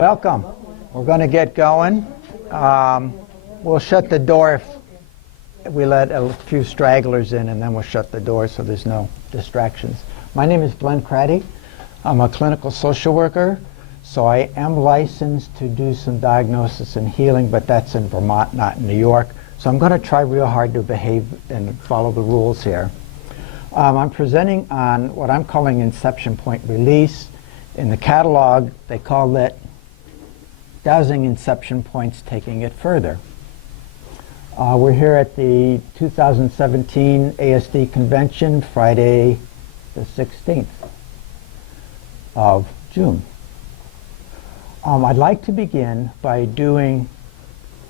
Welcome. We're going to get going. We'll shut the door if we let a few stragglers in, and then we'll shut the door so there's no distractions. My name is Cratty. I'm a clinical social worker, so I am licensed to do some diagnosis and healing, but that's in Vermont, not in New York. So I'm going to try real hard to behave and follow the rules here. I'm presenting on what I'm calling Inception Point Release. In the catalog, they call it Dowsing Inception Points, Taking It Further. We're here at the 2017 ASD Convention, Friday the 16th of June. I'd like to begin by doing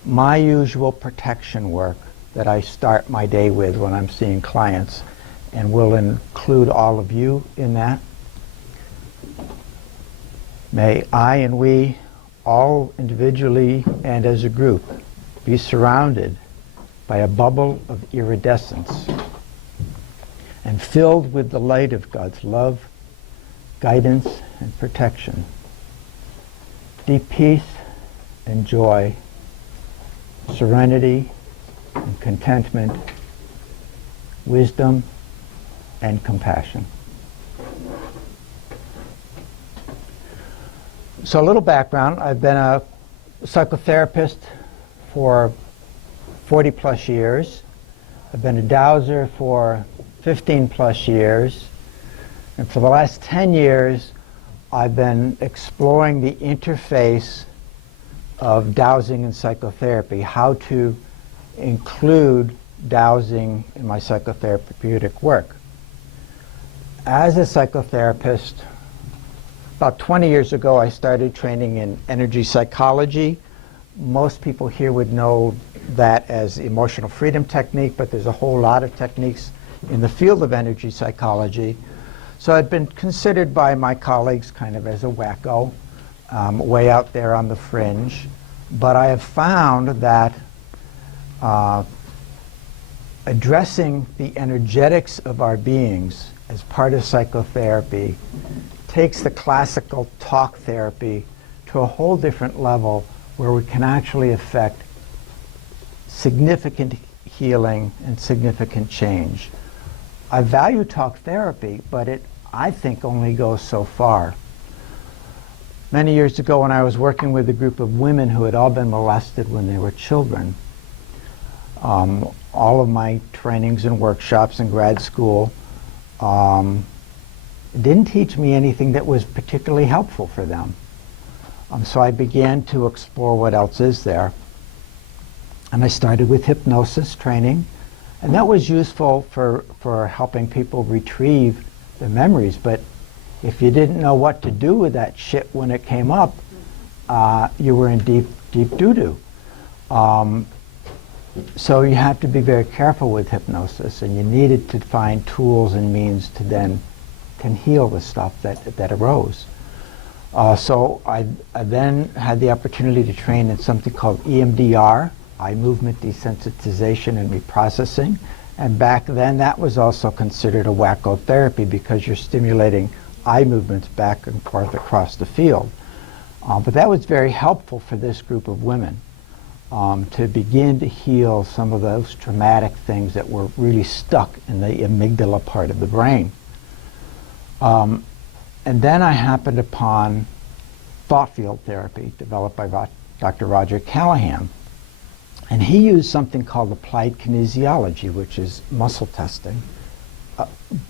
my usual protection work that I start my day with when I'm seeing clients, and will include all of you in that. May I and we, all individually and as a group, be surrounded by a bubble of iridescence and filled with the light of God's love, guidance, and protection. Deep peace and joy, serenity and contentment, wisdom and compassion. So a little background. I've been a psychotherapist for 40 plus years. I've been a dowser for 15 plus years. And for the last 10 years, I've been exploring the interface of dowsing and psychotherapy, how to include dowsing in my psychotherapeutic work. As a psychotherapist, about 20 years ago, I started training in energy psychology. Most people here would know that as emotional freedom technique, but there's a whole lot of techniques in the field of energy psychology. So I'd been considered by my colleagues kind of as a wacko, way out there on the fringe. But I have found that addressing the energetics of our beings as part of psychotherapy takes the classical talk therapy to a whole different level, where we can actually affect significant healing and significant change. I value talk therapy, but it, I think, only goes so far. Many years ago, when I was working with a group of women who had all been molested when they were children, all of my trainings and workshops in grad school didn't teach me anything that was particularly helpful for them. So I began to explore what else is there. And I started with hypnosis training, and that was useful for helping people retrieve their memories. But if you didn't know what to do with that shit when it came up, you were in deep, deep doo-doo. So you have to be very careful with hypnosis, and you needed to find tools and means to then can heal the stuff that arose. So I then had the opportunity to train in something called EMDR, eye movement desensitization and reprocessing. And back then that was also considered a wacko therapy, because you're stimulating eye movements back and forth across the field. But that was very helpful for this group of women to begin to heal some of those traumatic things that were really stuck in the amygdala part of the brain. And then I happened upon thought field therapy developed by Dr. Roger Callahan. And he used something called applied kinesiology, which is muscle testing,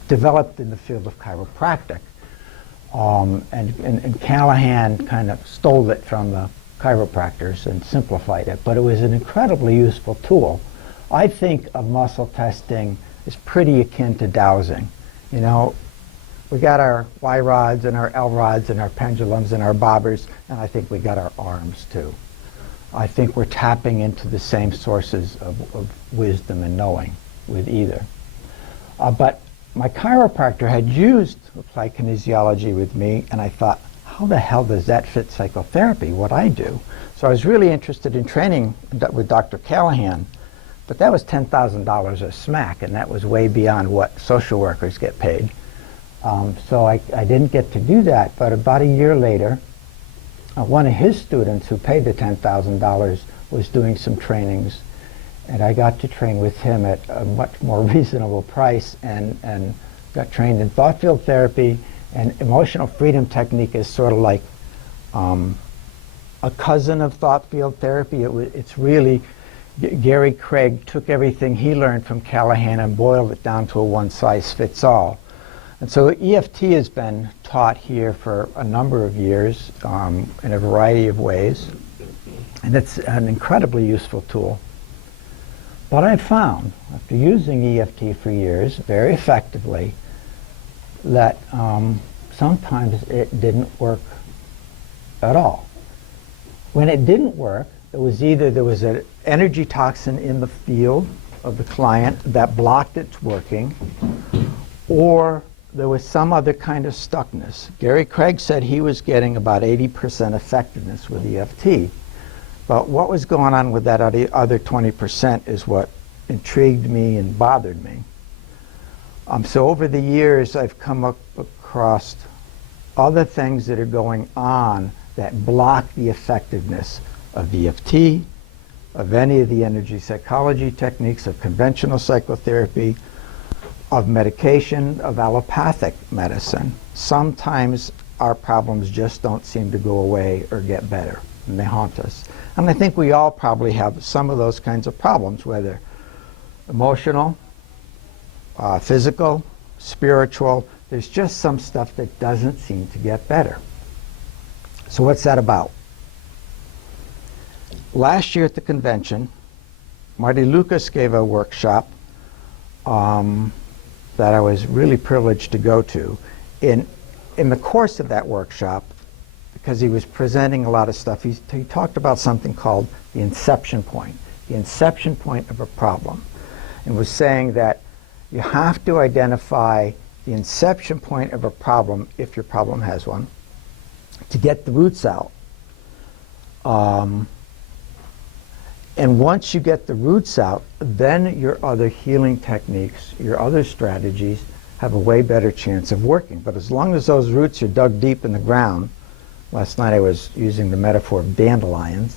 developed in the field of chiropractic. And Callahan kind of stole it from the chiropractors and simplified it, but it was an incredibly useful tool. I think of muscle testing as pretty akin to dowsing. You know, we got our Y rods and our L rods and our pendulums and our bobbers, and I think we got our arms too. I think we're tapping into the same sources of wisdom and knowing with either. But my chiropractor had used applied kinesiology with me, and I thought, how the hell does that fit psychotherapy, what I do? So I was really interested in training with Dr. Callahan, but that was $10,000 a smack, and that was way beyond what social workers get paid. So I didn't get to do that, but about a year later, one of his students who paid the $10,000 was doing some trainings, and I got to train with him at a much more reasonable price, and got trained in thought field therapy. And emotional freedom technique is sort of like a cousin of thought field therapy. It's really, Gary Craig took everything he learned from Callahan and boiled it down to a one-size-fits-all. And so EFT has been taught here for a number of years in a variety of ways, and it's an incredibly useful tool. But I found, after using EFT for years very effectively, that sometimes it didn't work at all. When it didn't work, it was either there was an energy toxin in the field of the client that blocked its working, or there was some other kind of stuckness. Gary Craig said he was getting about 80% effectiveness with EFT. But what was going on with that other 20% is what intrigued me and bothered me. So over the years, I've come up across other things that are going on that block the effectiveness of EFT, of any of the energy psychology techniques, of conventional psychotherapy, of medication, of allopathic medicine. Sometimes our problems just don't seem to go away or get better, and they haunt us. And I think we all probably have some of those kinds of problems, whether emotional, physical, spiritual. There's just some stuff that doesn't seem to get better. So what's that about? Last year at the convention, Marty Lucas gave a workshop that I was really privileged to go to. In the course of that workshop, because he was presenting a lot of stuff, he talked about something called the inception point. The inception point of a problem. And was saying that you have to identify the inception point of a problem, if your problem has one, to get the roots out. And once you get the roots out, then your other healing techniques, your other strategies have a way better chance of working. But as long as those roots are dug deep in the ground, last night I was using the metaphor of dandelions,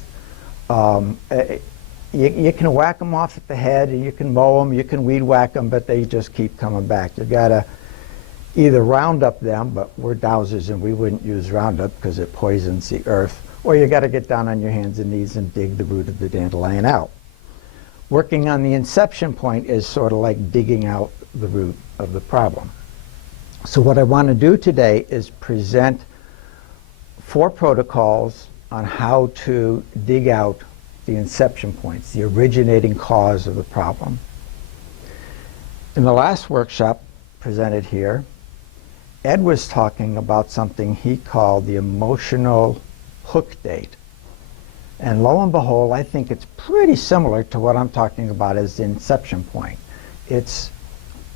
you can whack them off at the head, and you can mow them, you can weed whack them, but they just keep coming back. You gotta either round up them, but we're dowsers and we wouldn't use Roundup because it poisons the earth, or you got to get down on your hands and knees and dig the root of the dandelion out. Working on the inception point is sort of like digging out the root of the problem. So what I want to do today is present 4 protocols on how to dig out the inception points, the originating cause of the problem. In the last workshop presented here, Ed was talking about something he called the emotional hook date. And lo and behold, I think it's pretty similar to what I'm talking about as the inception point. It's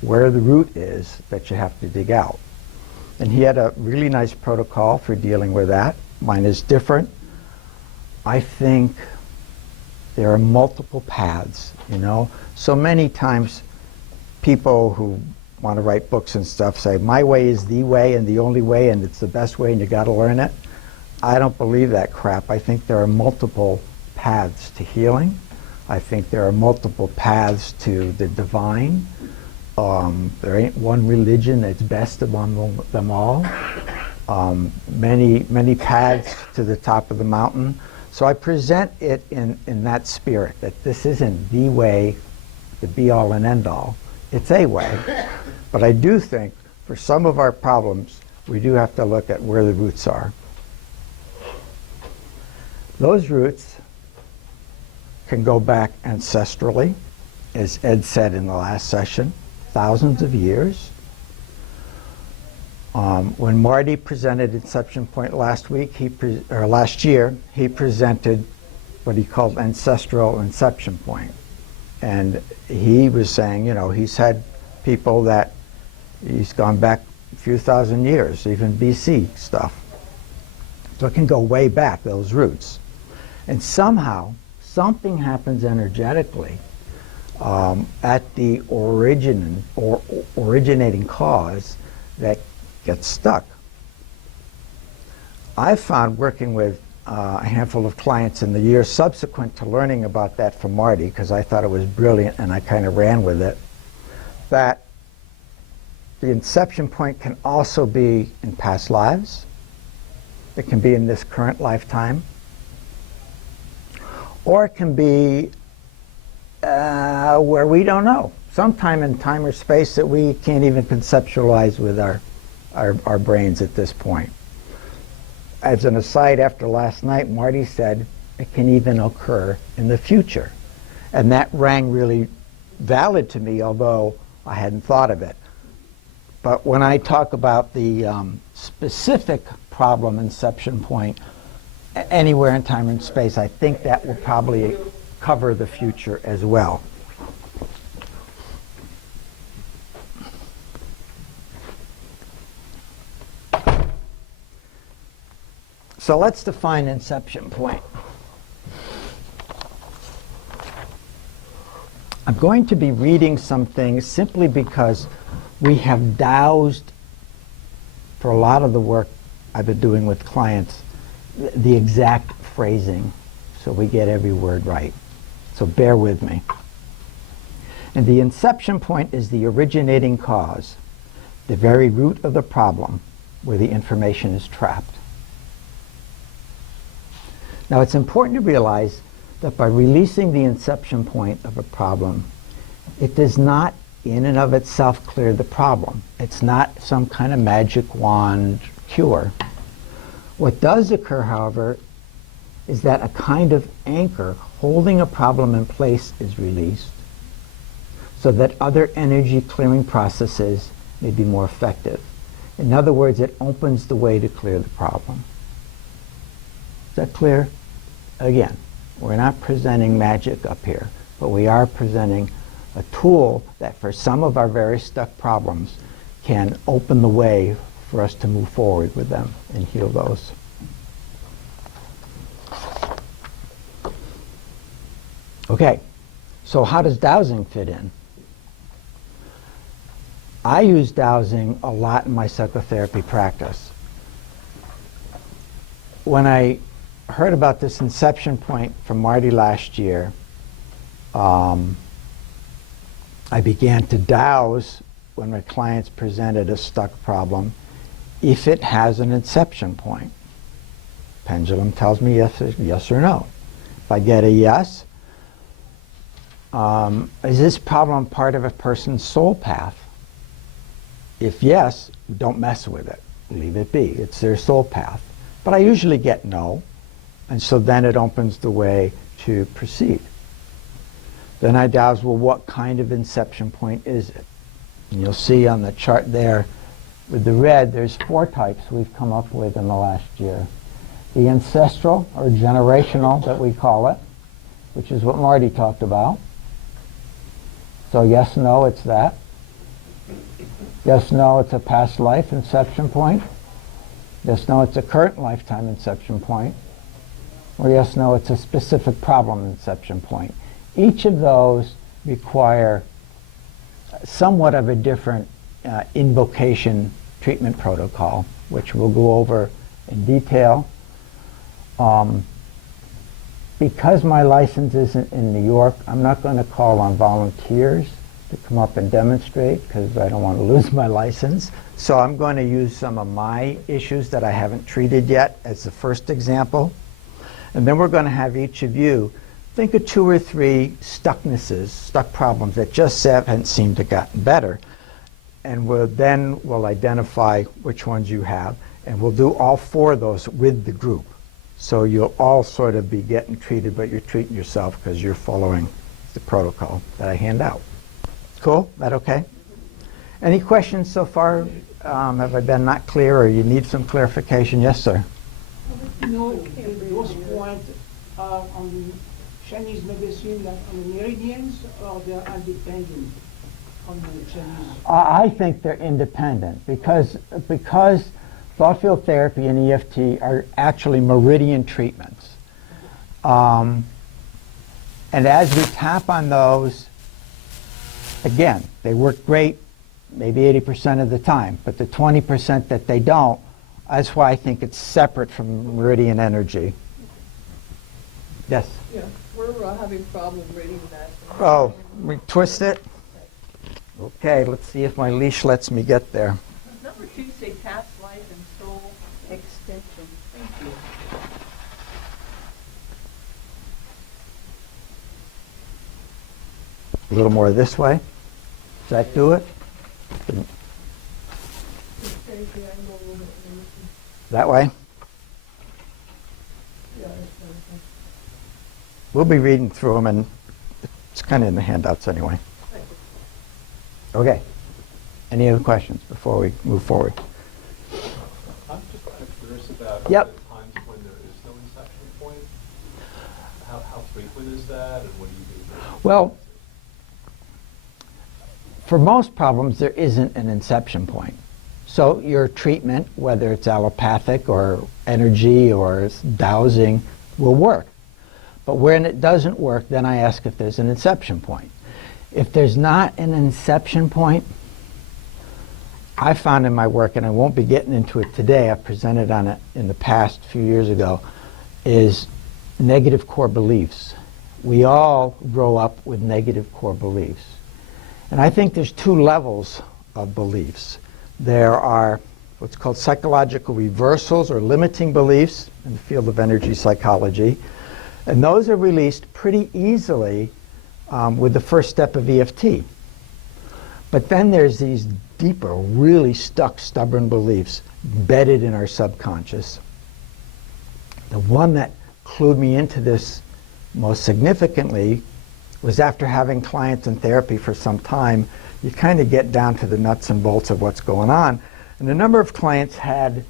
where the root is that you have to dig out. And he had a really nice protocol for dealing with that. Mine is different. I think there are multiple paths, you know. So many times people who want to write books and stuff say, my way is the way and the only way and it's the best way and you got to learn it. I don't believe that crap. I think there are multiple paths to healing. I think there are multiple paths to the divine. There ain't one religion that's best among them all. Many paths to the top of the mountain. So I present it in that spirit, that this isn't the way, the be-all and end-all. It's a way. But I do think for some of our problems, we do have to look at where the roots are. Those roots can go back ancestrally, as Ed said in the last session, thousands of years. When Marty presented Inception Point last year, he presented what he called ancestral inception point. And he was saying, you know, he's had people that he's gone back a few thousand years, even BC stuff. So it can go way back, those roots. And somehow, something happens energetically at the originating cause that gets stuck. I've found working with a handful of clients in the years subsequent to learning about that from Marty, because I thought it was brilliant and I kind of ran with it, that the inception point can also be in past lives. It can be in this current lifetime. Or it can be where we don't know. Sometime in time or space that we can't even conceptualize with our brains at this point. As an aside, after last night, Marty said it can even occur in the future. And that rang really valid to me, although I hadn't thought of it. But when I talk about the specific problem inception point, anywhere in time and space, I think that will probably cover the future as well. So let's define inception point. I'm going to be reading some things simply because we have dowsed, for a lot of the work I've been doing with clients, the exact phrasing so we get every word right. So bear with me. And the inception point is the originating cause, the very root of the problem where the information is trapped. Now, it's important to realize that by releasing the inception point of a problem, it does not in and of itself clear the problem. It's not some kind of magic wand cure. What does occur, however, is that a kind of anchor holding a problem in place is released so that other energy clearing processes may be more effective. In other words, it opens the way to clear the problem. Is that clear? Again, we're not presenting magic up here, but we are presenting a tool that for some of our very stuck problems can open the way for us to move forward with them and heal those. Okay, so how does dowsing fit in? I use dowsing a lot in my psychotherapy practice. When I heard about this inception point from Marty last year, I began to dowse when my clients presented a stuck problem if it has an inception point. Pendulum tells me yes or no. If I get a yes, is this problem part of a person's soul path? If yes, don't mess with it. Leave it be. It's their soul path. But I usually get no, and so then it opens the way to proceed. Then I dowse, well, what kind of inception point is it? And you'll see on the chart there with the red, there's 4 types we've come up with in the last year. The ancestral or generational that we call it, which is what Marty talked about. So yes, no, it's that. Yes, no, it's a past life inception point. Yes, no, it's a current lifetime inception point. Or yes, no, it's a specific problem inception point. Each of those require somewhat of a different invocation treatment protocol, which we'll go over in detail. Because my license isn't in New York, I'm not going to call on volunteers to come up and demonstrate because I don't want to lose my license. So I'm going to use some of my issues that I haven't treated yet as the first example. And then we're going to have each of you think of 2 or 3 stucknesses, stuck problems that just haven't seemed to gotten better. And we'll identify which ones you have. And we'll do all 4 of those with the group. So you'll all sort of be getting treated, but you're treating yourself because you're following the protocol that I hand out. Cool? That okay? Any questions so far? Have I been not clear or you need some clarification? Yes, sir. No, those points are on the Chinese medicine, like on the meridians, or they are independent on the Chinese? I think they're independent because thought field therapy and EFT are actually meridian treatments. And as we tap on those, again, they work great maybe 80% of the time, but the 20% that they don't, that's why I think it's separate from meridian energy. Yes. Yeah, we're having a problem reading that. Oh, we twist it? Okay, let's see if my leash lets me get there. Number 2 say past life and soul extension. Thank you. A little more this way. Does that do it? That way? We'll be reading through them, and it's kind of in the handouts anyway. Okay. Any other questions before we move forward? I'm just kind of curious about Yep. the times when there is no inception point. How frequent is that, and what do you do? Well, for most problems, there isn't an inception point. So your treatment, whether it's allopathic or energy or dowsing, will work. But when it doesn't work, then I ask if there's an inception point. If there's not an inception point, I found in my work, and I won't be getting into it today, I've presented on it in the past a few years ago, is negative core beliefs. We all grow up with negative core beliefs. And I think there's 2 levels of beliefs. There are what's called psychological reversals or limiting beliefs in the field of energy psychology. And those are released pretty easily with the first step of EFT. But then there's these deeper, really stuck, stubborn beliefs embedded in our subconscious. The one that clued me into this most significantly was after having clients in therapy for some time, you kind of get down to the nuts and bolts of what's going on. And a number of clients had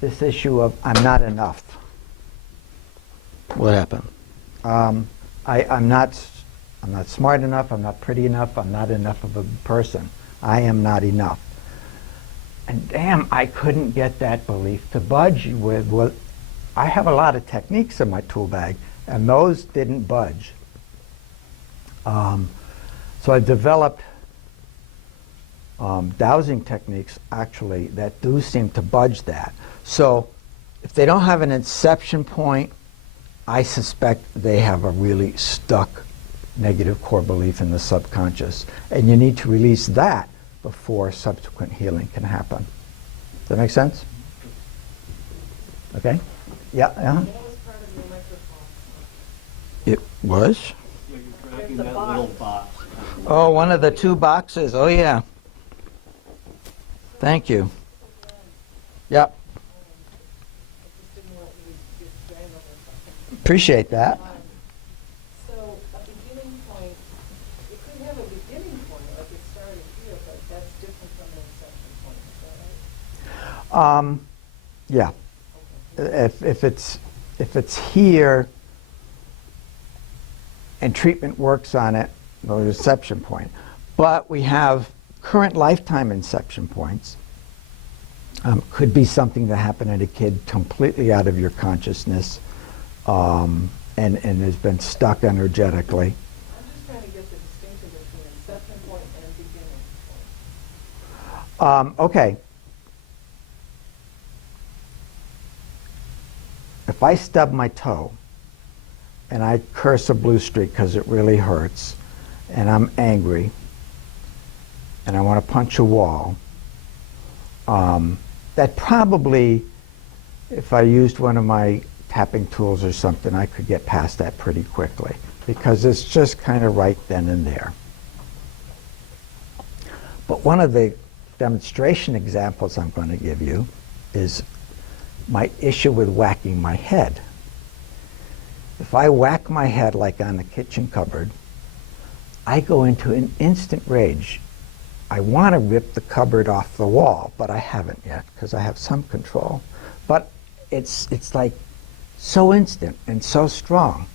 this issue of, I'm not enough. What happened? I'm not smart enough, I'm not pretty enough, I'm not enough of a person. I am not enough. And damn, I couldn't get that belief to budge with what, I have a lot of techniques in my tool bag, and those didn't budge. So I developed dowsing techniques, actually, that do seem to budge that. So if they don't have an inception point, I suspect they have a really stuck negative core belief in the subconscious. And you need to release that before subsequent healing can happen. Does that make sense? Okay? Yeah? What was part of your microphone? It was? You're There's dragging a that box. little box. Oh, one of the 2 boxes. Oh, yeah. Thank you. Yep. I just didn't want you to get strangled or something. Appreciate that. So a beginning point, it could have a beginning point, like it started here, but that's different from an inception point, is that right? Yeah. Okay. If it's here and treatment works on it, no inception point. But we have current lifetime inception points. Could be something that happened at a kid completely out of your consciousness and has been stuck energetically. I'm just trying to get the distinction between inception point and beginning point. Okay. If I stub my toe and I curse a blue streak because it really hurts, and I'm angry, and I want to punch a wall, that probably, if I used one of my tapping tools or something, I could get past that pretty quickly, because it's just kind of right then and there. But one of the demonstration examples I'm going to give you is my issue with whacking my head. If I whack my head like on the kitchen cupboard, I go into an instant rage. I want to rip the cupboard off the wall, but I haven't yet because I have some control. But it's like so instant and so strong.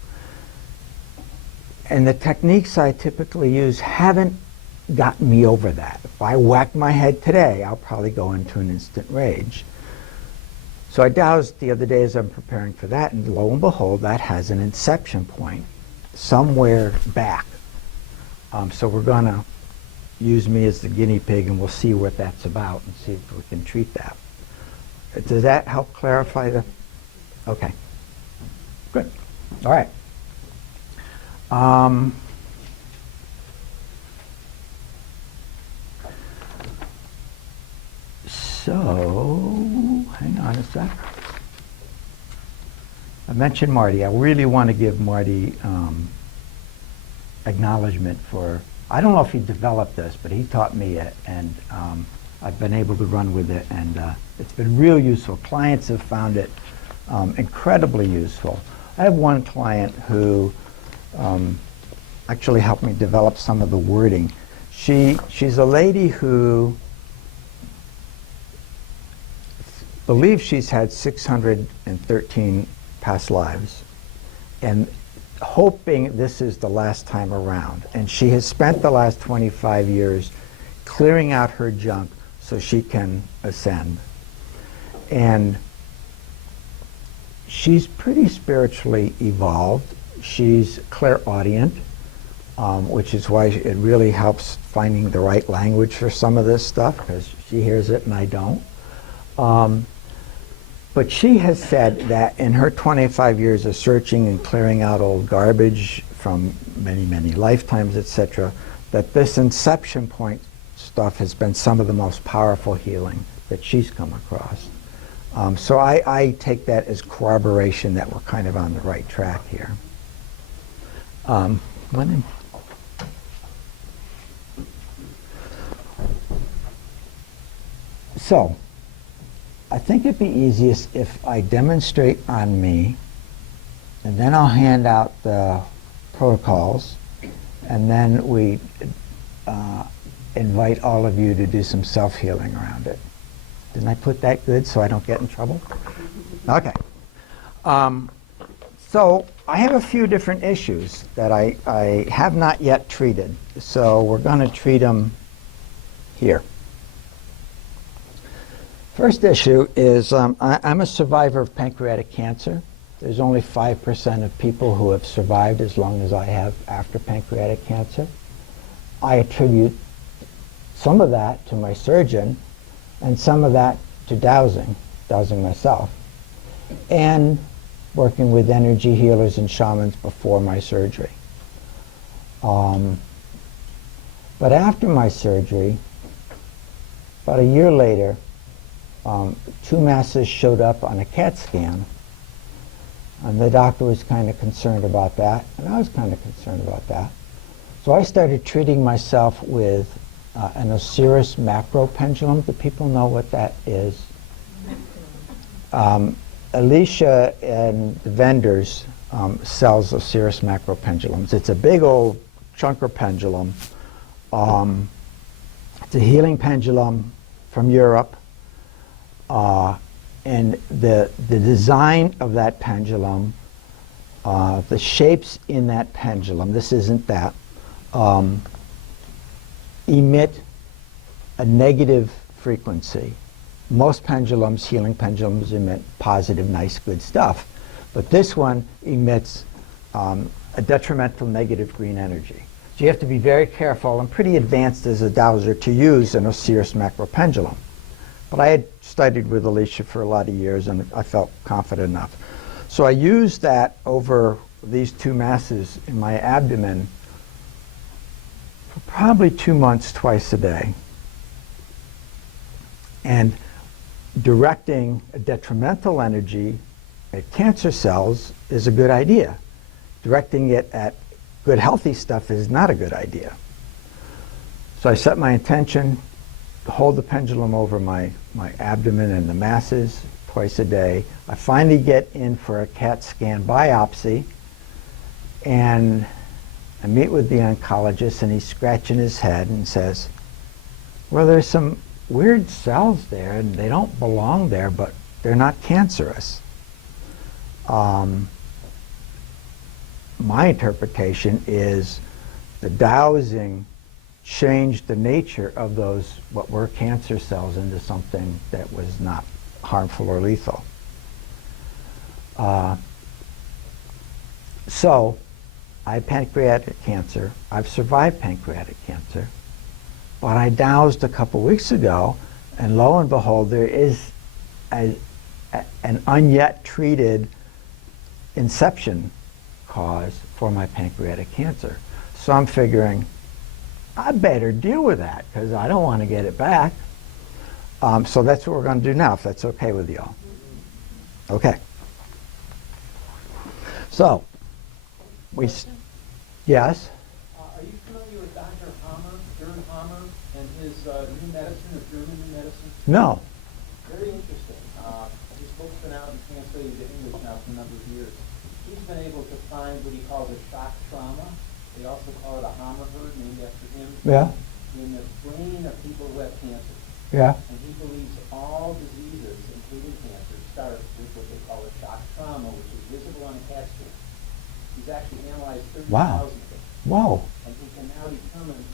And the techniques I typically use haven't gotten me over that. If I whack my head today, I'll probably go into an instant rage. So I dowsed the other day as I'm preparing for that, and lo and behold, that has an inception point somewhere back. So we're going to use me as the guinea pig, and we'll see what that's about and see if we can treat that. Does that help clarify the? Okay. Good. All right. Um, so, hang on a sec. I mentioned Marty. I really want to give Marty acknowledgement for, I don't know if he developed this, but he taught me it, and I've been able to run with it, and it's been real useful. Clients have found it incredibly useful. I have one client who actually helped me develop some of the wording. She's a lady who believes she's had 613 past lives and hoping this is the last time around. And she has spent the last 25 years clearing out her junk so she can ascend. And she's pretty spiritually evolved. She's clairaudient, which is why it really helps finding the right language for some of this stuff, because she hears it and I don't. But she has said that in her 25 years of searching and clearing out old garbage from many, many lifetimes, etc., that this inception point stuff has been some of the most powerful healing that she's come across. So I take that as corroboration that we're kind of on the right track here. So, I think it'd be easiest if I demonstrate on me, and then I'll hand out the protocols, and then we invite all of you to do some self-healing around it. Didn't I put that good so I don't get in trouble? Okay. So I have a few different issues that I have not yet treated. So we're going to treat them here. First issue is I'm a survivor of pancreatic cancer. There's only 5% of people who have survived as long as I have after pancreatic cancer. I attribute some of that to my surgeon and some of that to dowsing myself, and working with energy healers and shamans before my surgery. But after my surgery, about a year later, 2 masses showed up on a CAT scan, and the doctor was kind of concerned about that, and I was kind of concerned about that. So I started treating myself with an Osiris macro pendulum. Do people know what that is? Alicia and the vendors sells Osiris macro pendulums. It's a big old chunker pendulum. It's a healing pendulum from Europe. And the design of that pendulum, the shapes in that pendulum, this isn't that, emit a negative frequency. Most pendulums, healing pendulums, emit positive, nice, good stuff. But this one emits a detrimental negative green energy. So you have to be very careful and pretty advanced as a dowser to use an Osiris macro pendulum. But I had studied with Alicia for a lot of years and I felt confident enough. So I used that over these 2 masses in my abdomen for probably 2 months, twice a day. And directing a detrimental energy at cancer cells is a good idea. Directing it at good healthy stuff is not a good idea. So I set my intention to hold the pendulum over my abdomen and the masses twice a day. I finally get in for a CAT scan biopsy, and I meet with the oncologist, and he's scratching his head and says, well, there's some weird cells there, and they don't belong there, but they're not cancerous. My interpretation is the dowsing changed the nature of those, what were cancer cells, into something that was not harmful or lethal. So, I had pancreatic cancer. I've survived pancreatic cancer. But I dowsed a couple weeks ago, and lo and behold, there is an unyet treated Inception cause for my pancreatic cancer. So I'm figuring, I better deal with that because I don't want to get it back. So that's what we're going to do now, if that's okay with y'all. Okay. So, yes? Are you familiar with Dr. Hammer, Jern Hammer, and his new medicine, or German new medicine? No. Very interesting. His book's been out and translated to English now for a number of years. He's been able to find what he calls a shock trauma. They also call it a Hammer herd, named after him. Yeah. In the brain of people who have cancer. Yeah. And he believes all diseases, including cancer, start with what they call a shock trauma, which is visible on a CAT scan. He's actually analyzed 30,000 Wow. of them. Whoa. And he can now determine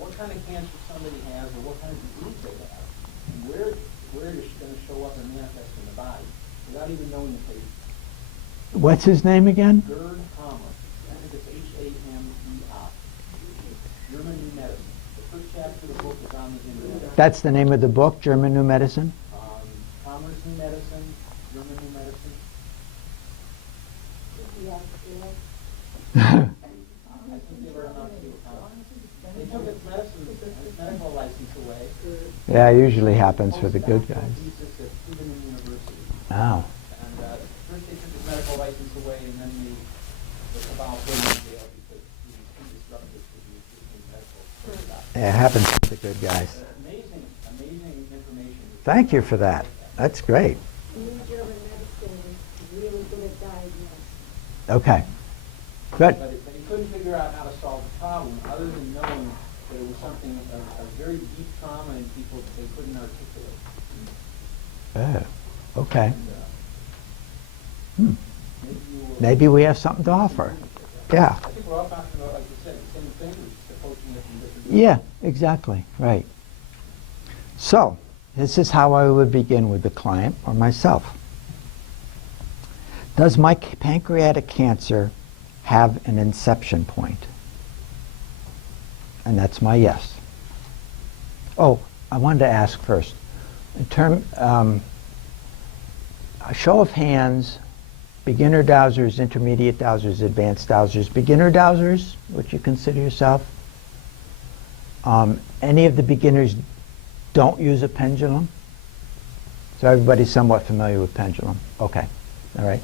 what kind of cancer somebody has or what kind of disease they have, and where it is going to show up and manifest in the body, without even knowing the patient. What's his name again? Gerd Hammer. I think it's Hamer. German New Medicine. The first chapter of the book is on the internet. That's the name of the book, German New Medicine? Hammer's New Medicine, German New Medicine. I think they were enough to. They took his medicine, his medical license away. Yeah, it usually happens for the good guys. Thesis at Tübingen University. Oh. And first they took his medical license away, and then the cabal put him in jail because he was too disruptive to the existing medical. Yeah, it happens for the good guys. Amazing, amazing information. Thank you for that. That's great. New German medicine is really good at diagnosis. Okay. Good. But he couldn't figure out how to solve the problem other than knowing that it was something, a very deep trauma in people that they couldn't articulate. Oh, okay. Maybe you will, Maybe we have something to offer. Yeah. I think we're all talking about, like you said, the same thing, we're just approaching it from different Yeah, exactly. Right. So, this is how I would begin with the client or myself. Does my pancreatic cancer have an inception point? And that's my yes. Oh, I wanted to ask first. A show of hands, beginner dowsers, intermediate dowsers, advanced dowsers. Beginner dowsers, would you consider yourself? Any of the beginners don't use a pendulum? So everybody's somewhat familiar with pendulum. Okay, all right.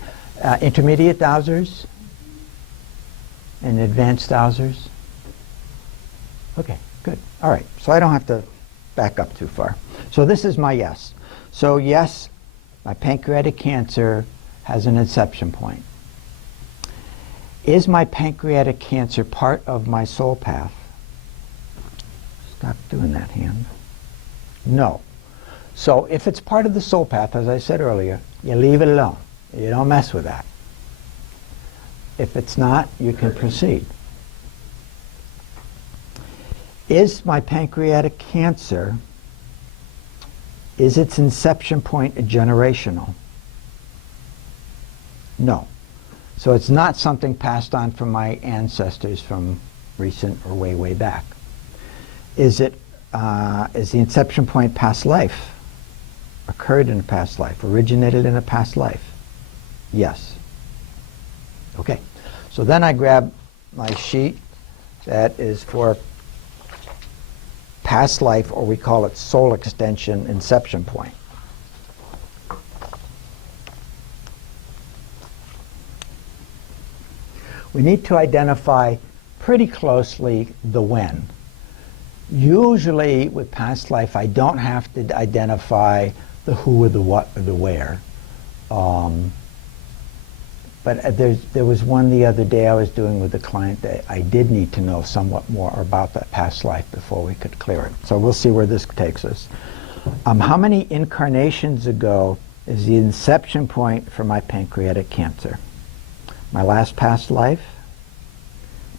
Intermediate dowsers and advanced dowsers? Okay, good. All right, so I don't have to back up too far. So this is my yes. So yes, my pancreatic cancer has an inception point. Is my pancreatic cancer part of my soul path? Stop doing that, hand. No. So if it's part of the soul path, as I said earlier, you leave it alone. You don't mess with that. If it's not, you can proceed. Is my pancreatic cancer, is its inception point generational? No. So it's not something passed on from my ancestors from recent or way, way back. Is the inception point past life? Occurred in a past life? Originated in a past life? Yes. Okay. So then I grab my sheet that is for past life, or we call it soul extension inception point. We need to identify pretty closely the when. Usually with past life, I don't have to identify the who or the what or the where. But there was one the other day I was doing with a client that I did need to know somewhat more about that past life before we could clear it. So we'll see where this takes us. How many incarnations ago is the inception point for my pancreatic cancer? My last past life?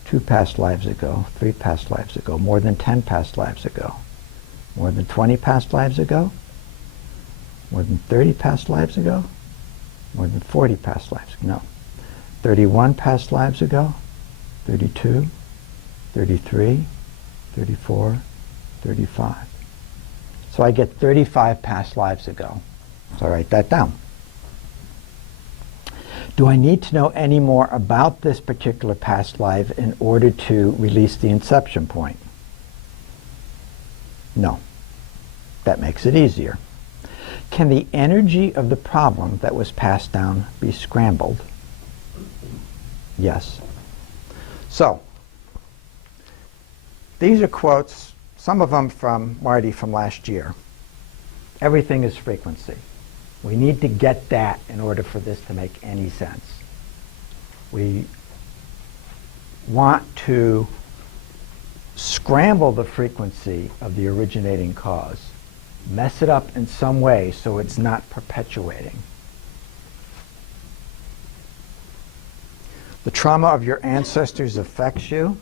2 past lives ago, 3 past lives ago, more than 10 past lives ago, more than 20 past lives ago, more than 30 past lives ago, more than 40 past lives ago. No. 31 past lives ago, 32, 33, 34, 35. So I get 35 past lives ago. So I write that down. Do I need to know any more about this particular past life in order to release the inception point? No. That makes it easier. Can the energy of the problem that was passed down be scrambled? Yes. So, these are quotes, some of them from Marty from last year. Everything is frequency. We need to get that in order for this to make any sense. We want to scramble the frequency of the originating cause, mess it up in some way so it's not perpetuating. The trauma of your ancestors affects you.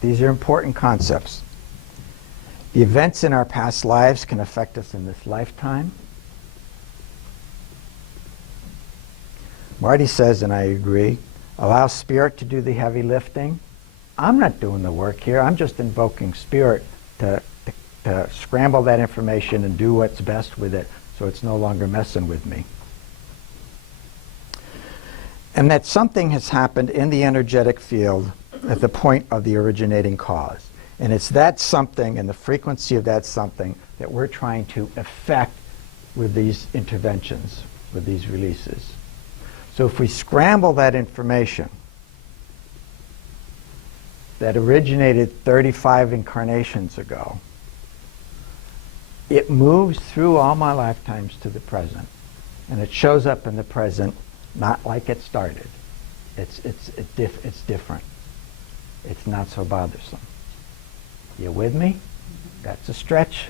These are important concepts. The events in our past lives can affect us in this lifetime. Marty says, and I agree, allow spirit to do the heavy lifting. I'm not doing the work here. I'm just invoking spirit to scramble that information and do what's best with it so it's no longer messing with me. And that something has happened in the energetic field at the point of the originating cause. And it's that something and the frequency of that something that we're trying to affect with these interventions, with these releases. So if we scramble that information that originated 35 incarnations ago, it moves through all my lifetimes to the present. And it shows up in the present not like it started. It's different. It's not so bothersome. You with me? That's a stretch.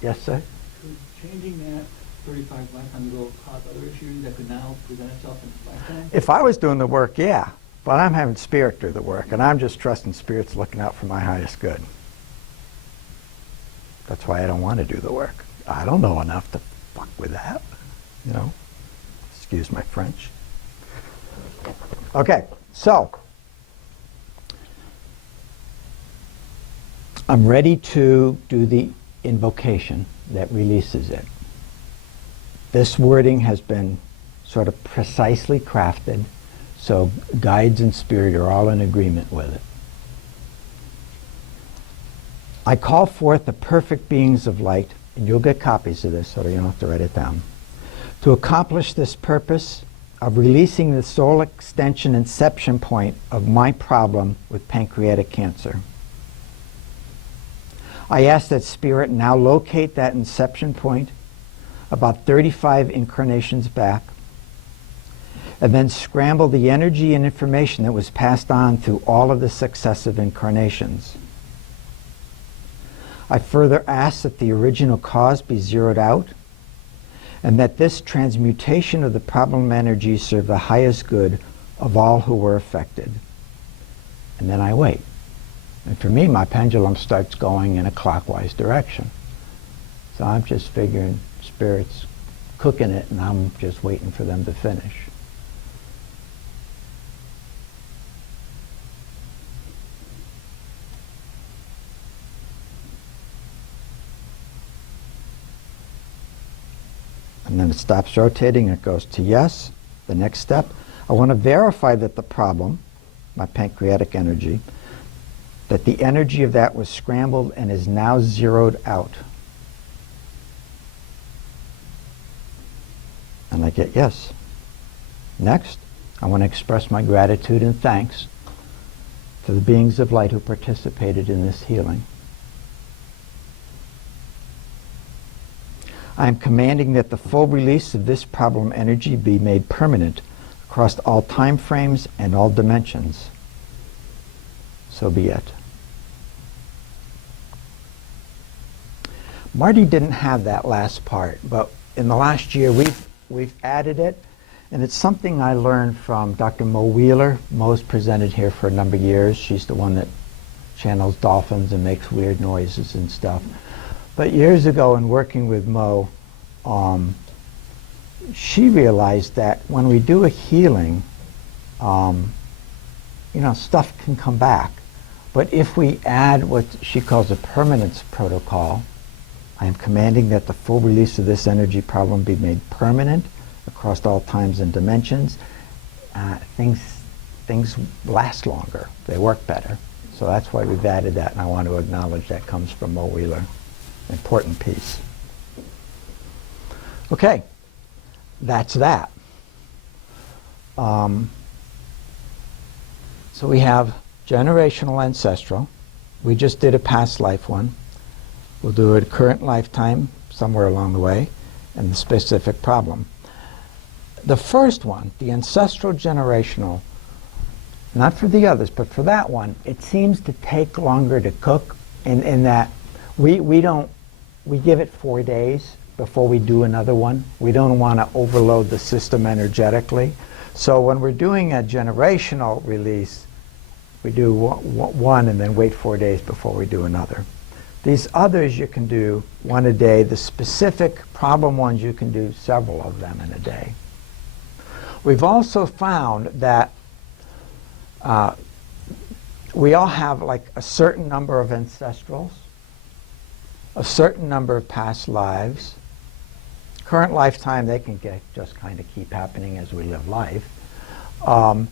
Yes, sir? Could changing that 35 lifetimes ago cause other issues that could now present itself in this lifetime? If I was doing the work, yeah. But I'm having spirit do the work, and I'm just trusting spirit's looking out for my highest good. That's why I don't want to do the work. I don't know enough to fuck with that, you know? Excuse my French. Okay, so I'm ready to do the invocation that releases it. This wording has been sort of precisely crafted, so guides and spirit are all in agreement with it. I call forth the perfect beings of light, and you'll get copies of this so you don't have to write it down, to accomplish this purpose of releasing the soul extension inception point of my problem with pancreatic cancer. I ask that spirit now locate that inception point about 35 incarnations back, and then scramble the energy and information that was passed on through all of the successive incarnations. I further ask that the original cause be zeroed out, and that this transmutation of the problem energy serve the highest good of all who were affected. And then I wait. And for me, my pendulum starts going in a clockwise direction. So I'm just figuring spirit's cooking it, and I'm just waiting for them to finish. And then it stops rotating and it goes to yes. The next step, I want to verify that the problem, my pancreatic energy, that the energy of that was scrambled and is now zeroed out. And I get yes. Next, I want to express my gratitude and thanks to the beings of light who participated in this healing. I am commanding that the full release of this problem energy be made permanent across all time frames and all dimensions. So be it. Marty didn't have that last part, but in the last year we've added it, and it's something I learned from Dr. Mo Wheeler. Mo's presented here for a number of years. She's the one that channels dolphins and makes weird noises and stuff. But years ago in working with Mo, she realized that when we do a healing, stuff can come back. But if we add what she calls a permanence protocol, I am commanding that the full release of this energy problem be made permanent across across all times and dimensions, things last longer. They work better. So that's why we've added that, and I want to acknowledge that comes from Mo Wheeler. Important piece. Okay, that's that. So we have generational ancestral. We just did a past life one. We'll do a current lifetime somewhere along the way, and the specific problem. The first one, the ancestral generational, not for the others, but for that one, it seems to take longer to cook in that we give it 4 days before we do another one. We don't want to overload the system energetically. So when we're doing a generational release, we do one and then wait 4 days before we do another. These others you can do one a day. The specific problem ones you can do several of them in a day. We've also found that we all have like a certain number of ancestrals, a certain number of past lives. Current lifetime, they can just kind of keep happening as we live life. And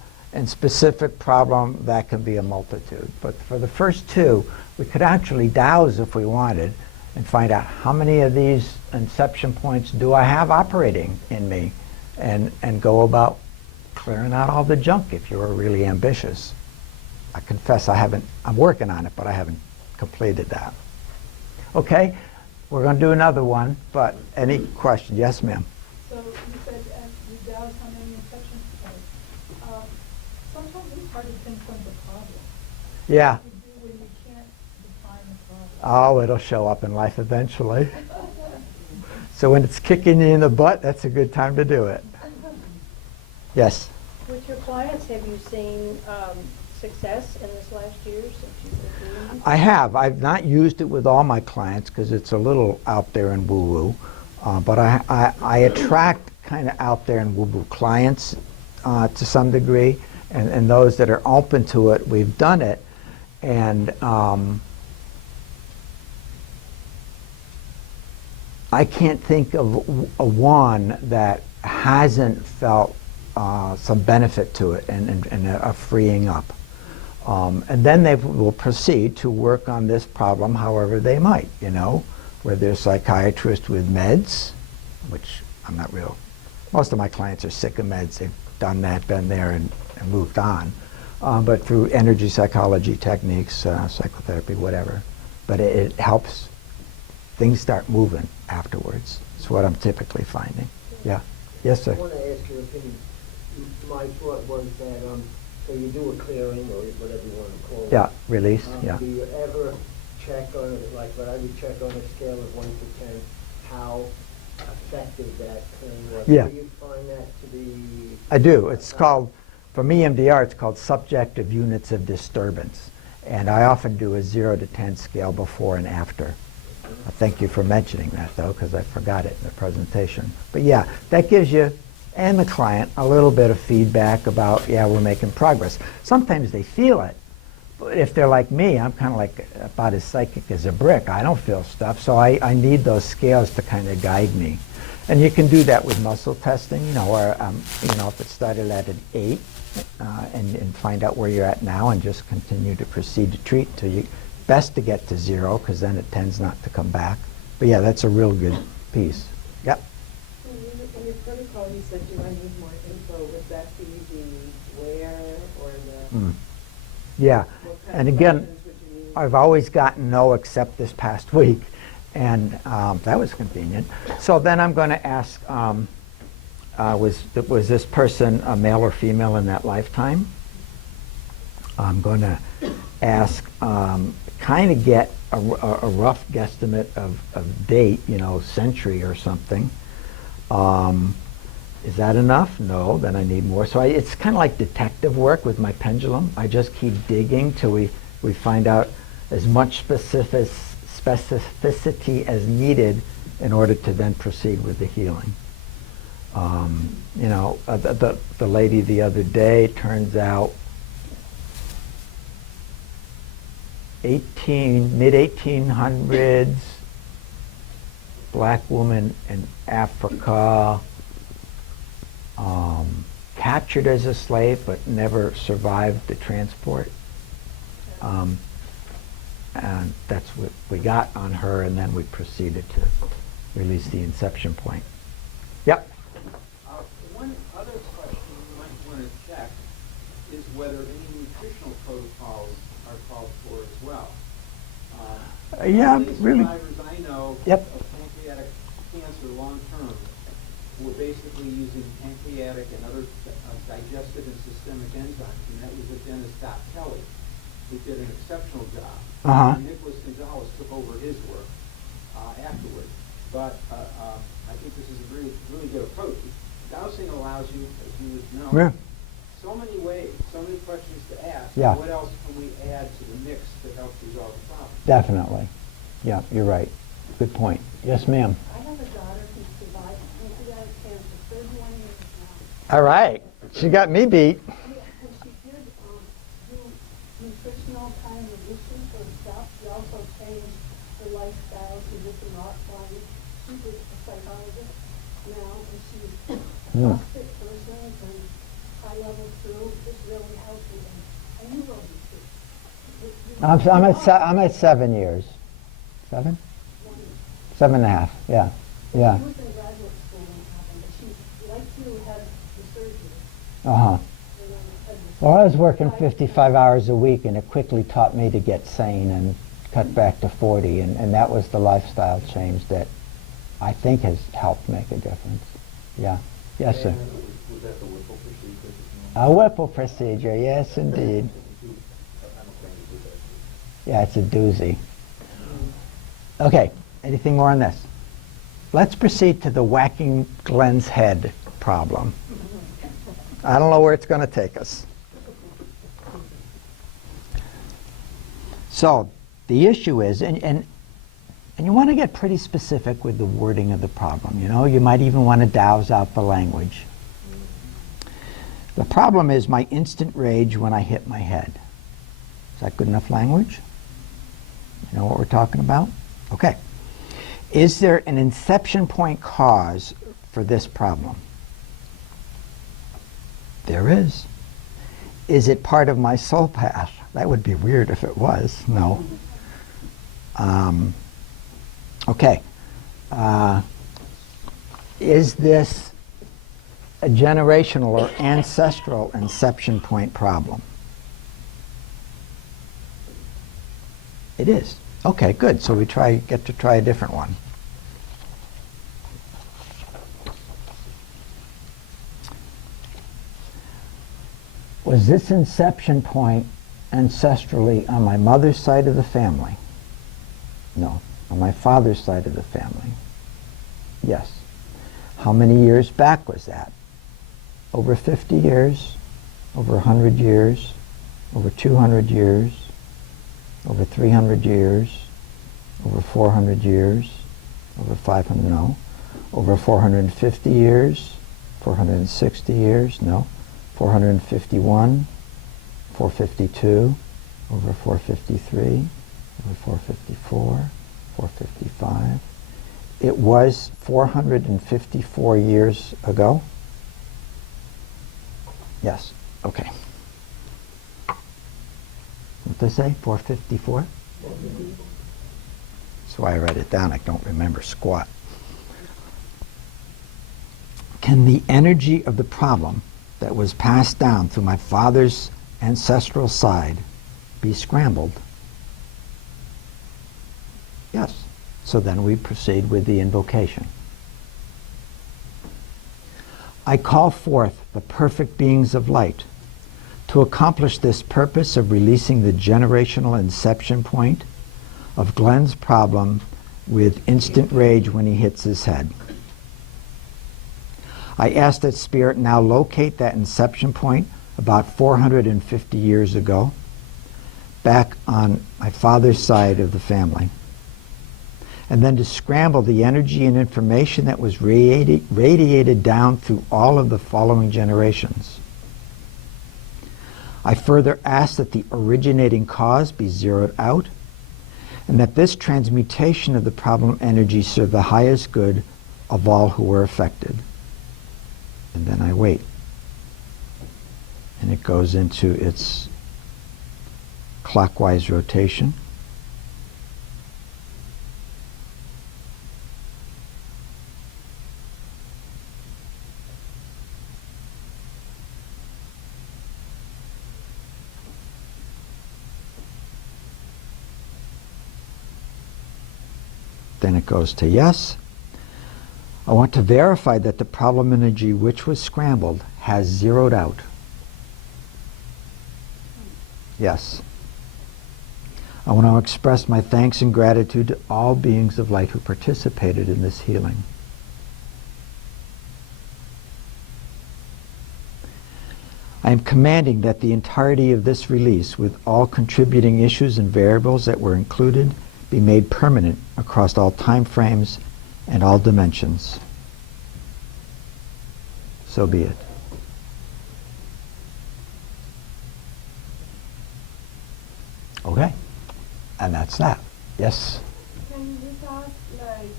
specific problem, that can be a multitude. But for the first two, we could actually dowse if we wanted and find out how many of these inception points do I have operating in me, and go about clearing out all the junk if you're really ambitious. I confess I'm working on it, but I haven't completed that. Okay, we're going to do another one, but any question? Yes, ma'am. So you said you douse how many infection points. Sometimes it's hard to pinpoint the problem. Yeah. What do you do when you can't define the problem? Oh, it'll show up in life eventually. So when it's kicking you in the butt, that's a good time to do it. Yes? With your clients, have you seen success in this last year since you've been doing it? I have. I've not used it with all my clients because it's a little out there and woo-woo. But I attract kind of out there and woo-woo clients to some degree. And those that are open to it, we've done it. And I can't think of a one that hasn't felt some benefit to it and a freeing up. And then they will proceed to work on this problem however they might, you know, where there's psychiatrists with meds, which I'm not real. Most of my clients are sick of meds. They've done that, been there, and moved on. But through energy psychology techniques, psychotherapy, whatever. But it helps things start moving afterwards. That's what I'm typically finding. Yeah. Yes, sir. I want to ask your opinion. My thought was that, so you do a clearing, or whatever you want to call it. Yeah, release, yeah. Do you ever check on it, like what I would check on a scale of 1 to 10, how effective that clearing was? Yeah. Do you find that to be... I do. It's called, for me, EMDR, it's called subjective units of disturbance. And I often do a 0 to 10 scale before and after. Thank you for mentioning that, though, because I forgot it in the presentation. But yeah, that gives you and the client a little bit of feedback about, yeah, we're making progress. Sometimes they feel it. But if they're like me, I'm kind of like about as psychic as a brick. I don't feel stuff, so I need those scales to kind of guide me. And you can do that with muscle testing, you know, where, you know, if it started at an 8, and find out where you're at now and just continue to proceed to treat till you, best to get to 0, because then it tends not to come back. But yeah, that's a real good piece. Yep. In your protocol, you said you might need more info. Would that be the where or the... Yeah, what kind and of again, questions would you need? I've always gotten no except this past week, and that was convenient. So then I'm going to ask, was this person a male or female in that lifetime? I'm going to ask, kind of get a rough guesstimate of date, you know, century or something. Is that enough? No, then I need more. So it's kind of like detective work with my pendulum. I just keep digging till we find out as much specificity as needed in order to then proceed with the healing. You know, the lady the other day, turns out mid-1800s, black woman in Africa, captured as a slave but never survived the transport. And that's what we got on her, and then we proceeded to release the inception point. Yep. One other question you might want to check is whether any nutritional protocols are called for as well. Yeah, Many really. survivors I know Yep. of pancreatic cancer long term were basically using pancreatic and other digestive and systemic enzymes, and that was with Dennis Doc Kelly, who did an exceptional job. Uh-huh. And Nicholas Gonzalez took over his work afterward. But I think this is a really, really good approach. Dowsing allows you, as you would know, Yeah. so many ways, so many questions to ask. Yeah. What else can we add to the mix that helps resolve the problem? Definitely. Yeah, you're right. Good point. Yes, ma'am. I have a daughter who survived pancreatic cancer 31 years now. All right. She got me beat. And she did do nutritional kind of reductions for herself. She also changed her lifestyle to different rock climbing. She's a psychologist now, and she's a CrossFit person and high level too. It's really healthy. And you will be too. I'm at 7 years. 7? 7.5. Yeah. Yeah. She was in graduate school when it happened, but she, like you, had the surgery. Uh-huh. And then had the Well, I was working 55 hours a week, and it quickly taught me to get sane and cut back to 40, and that was the lifestyle change that I think has helped make a difference. Yeah. Yes, sir. Was that the Whipple procedure? A Whipple procedure, yes, indeed. Yeah, it's a doozy. Okay, anything more on this? Let's proceed to the whacking Glenn's head problem. I don't know where it's going to take us. So, the issue is, and you want to get pretty specific with the wording of the problem. You know, you might even want to douse out the language. The problem is my instant rage when I hit my head. Is that good enough language? You know what we're talking about? Okay. Is there an inception point cause for this problem? There is. Is it part of my soul path? That would be weird if it was. No. Okay. Is this a generational or ancestral inception point problem? It is. Okay, good. So we get to try a different one. Was this inception point ancestrally on my mother's side of the family? No. On my father's side of the family? Yes. How many years back was that? Over 50 years? Over 100 years? Over 200 years? Over 300 years? Over 400 years? Over 500? No. Over 450 years? 460 years? No. 451? 452? Over 453? Over 454? 455? It was 454 years ago? Yes. Okay. What did I say? 454? That's why I write it down. I don't remember squat. Can the energy of the problem that was passed down through my father's ancestral side be scrambled? Yes. So then we proceed with the invocation. I call forth the perfect beings of light to accomplish this purpose of releasing the generational inception point of Glenn's problem with instant rage when he hits his head. I ask that Spirit now locate that inception point about 450 years ago, back on my father's side of the family, and then to scramble the energy and information that was radiated down through all of the following generations. I further ask that the originating cause be zeroed out, and that this transmutation of the problem energy serve the highest good of all who were affected. and then I wait. And it goes into its clockwise rotation. Then it goes to yes. I want to verify that the problem energy which was scrambled has zeroed out. Yes. I want to express my thanks and gratitude to all beings of light who participated in this healing. I am commanding that the entirety of this release, with all contributing issues and variables that were included, be made permanent across all time frames and all dimensions. So be it. Okay. And that's that. Yes? Can you just ask, like,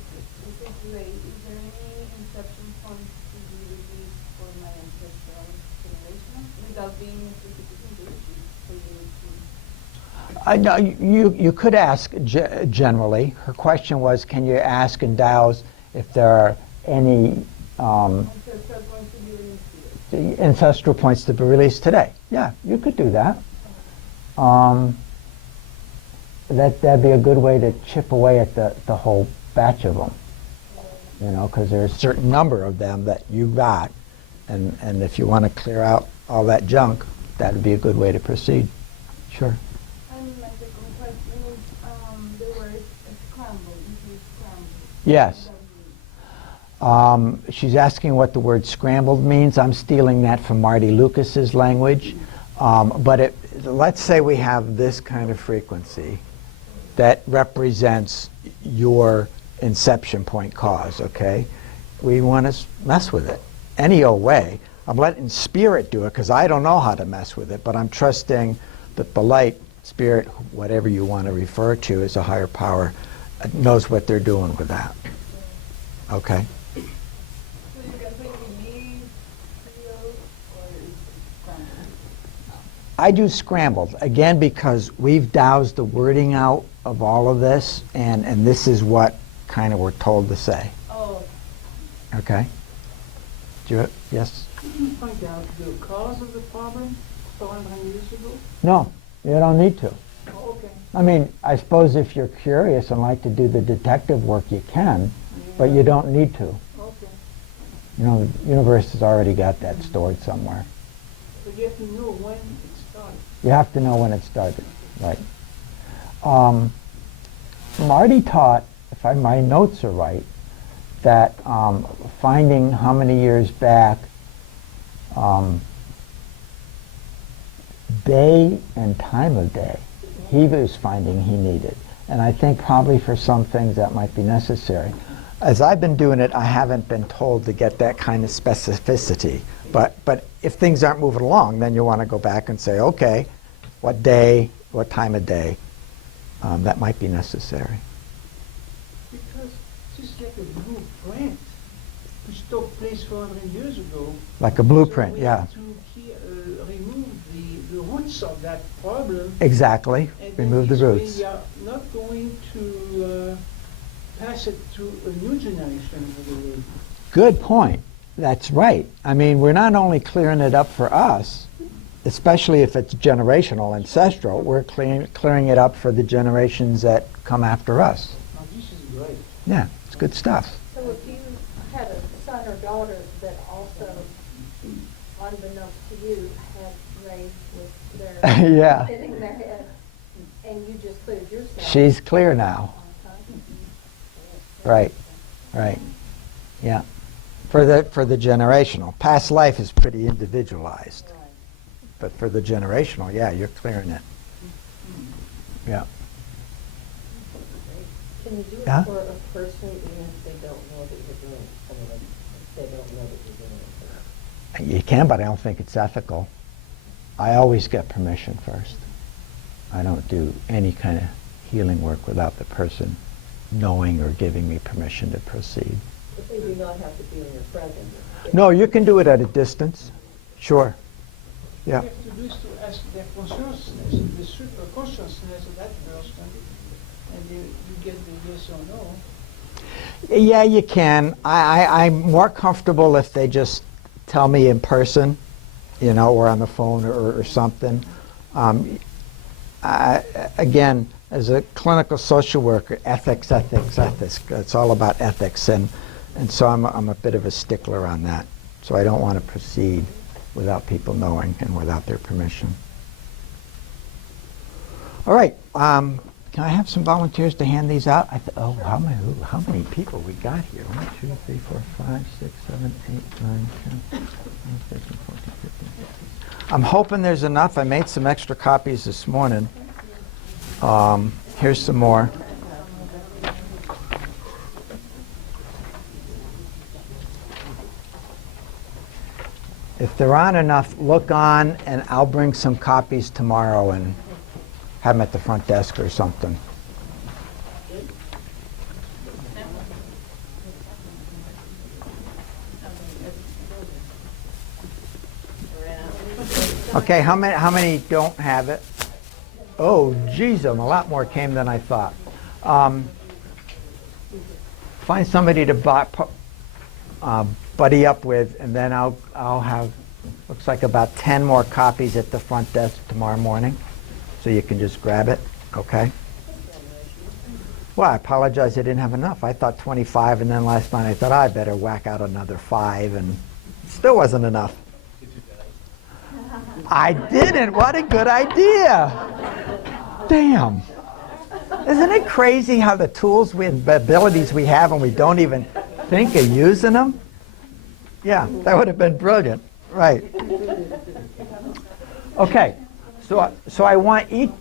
if it's late, is there any inception points to be released for my ancestral generation without being a specific issue? You could ask generally. Her question was, can you ask in Dows if there are any Ancestral points to be released here. ancestral points to be released today? Yeah, you could do that. That'd be a good way to chip away at the whole batch of them. You know, because there's a certain number of them that you got, and if you want to clear out all that junk, that would be a good way to proceed. Sure. And my second question is, the word scramble, if you scramble. Yes. She's asking what the word scrambled means. I'm stealing that from Marty Lucas's language. But let's say we have this kind of frequency that represents your inception point cause, okay? We want to mess with it any old way. I'm letting spirit do it because I don't know how to mess with it, but I'm trusting that the light, spirit, whatever you want to refer to as a higher power, knows what they're doing with that. Okay? So you can say release, feel, or scramble? I do scrambled, again, because we've doused the wording out of all of this, and this is what kind of we're told to say. Oh. Okay? Yes? Did you find out the cause of the problem 400 years ago? No, you don't need to. Oh, okay. I mean, I suppose if you're curious and like to do the detective work, you can, but you don't need to. Okay. You know, the universe has already got that stored somewhere. But you have to know when it started. You have to know when it started, right? Marty taught, if my notes are right, that finding how many years back day and time of day he was finding he needed. And I think probably for some things that might be necessary. As I've been doing it, I haven't been told to get that kind of specificity. But if things aren't moving along, then you want to go back and say, okay, what day, what time of day, that might be necessary. Because it's just like a blueprint which took place 400 years ago. Like a blueprint, So we yeah. have to remove the roots of that problem. Exactly. And Remove the then this way roots. we are not going to pass it to a new generation. In a way. Good point. That's right. I mean, we're not only clearing it up for us, especially if it's generational, ancestral, we're clearing it up for the generations that come after us. Now this is great. Yeah, it's good stuff. So if you had a son or daughter that also, unbeknownst to you, had raised with their Yeah. hitting their head, and you just cleared yourself. She's clear now. Right, right. Yeah. For the generational. Past life is pretty individualized. But for the generational, yeah, you're clearing it. Yeah. Can you do it Yeah? for a person even if they don't know that you're doing it? I mean, like, if they don't know that you're doing it? You can, but I don't think it's ethical. I always get permission first. I don't do any kind of healing work without the person knowing or giving me permission to proceed. But they do not have to be in your presence. No, you can do it at a distance. Sure. Yeah. What you have to do is to ask their consciousness, the super consciousness of that person, and you get the yes or no. Yeah, you can. I'm more comfortable if they just tell me in person, you know, or on the phone or something. Again, as a clinical social worker, ethics. It's all about ethics, and so I'm a bit of a stickler on that. So I don't want to proceed without people knowing and without their permission. All right. Can I have some volunteers to hand these out? How many people we got here? 1, 2, 3, 4, 5, 6, 7, 8, 9, 10, 11, 13, 14, 15, 16. I'm hoping there's enough. I made some extra copies this morning. Here's some more. If there aren't enough, look on, and I'll bring some copies tomorrow and have them at the front desk or something. Okay, how many don't have it? Oh, geez, a lot more came than I thought. Find somebody to buddy up with, and then I'll have, looks like about 10 more copies at the front desk tomorrow morning, so you can just grab it, okay? Well, I apologize I didn't have enough. I thought 25, and then last night I thought I better whack out another 5, and it still wasn't enough. I didn't. What a good idea. Damn. Isn't it crazy how the tools, abilities we have, and we don't even think of using them? Yeah, that would have been brilliant. Right. Okay. So I want each.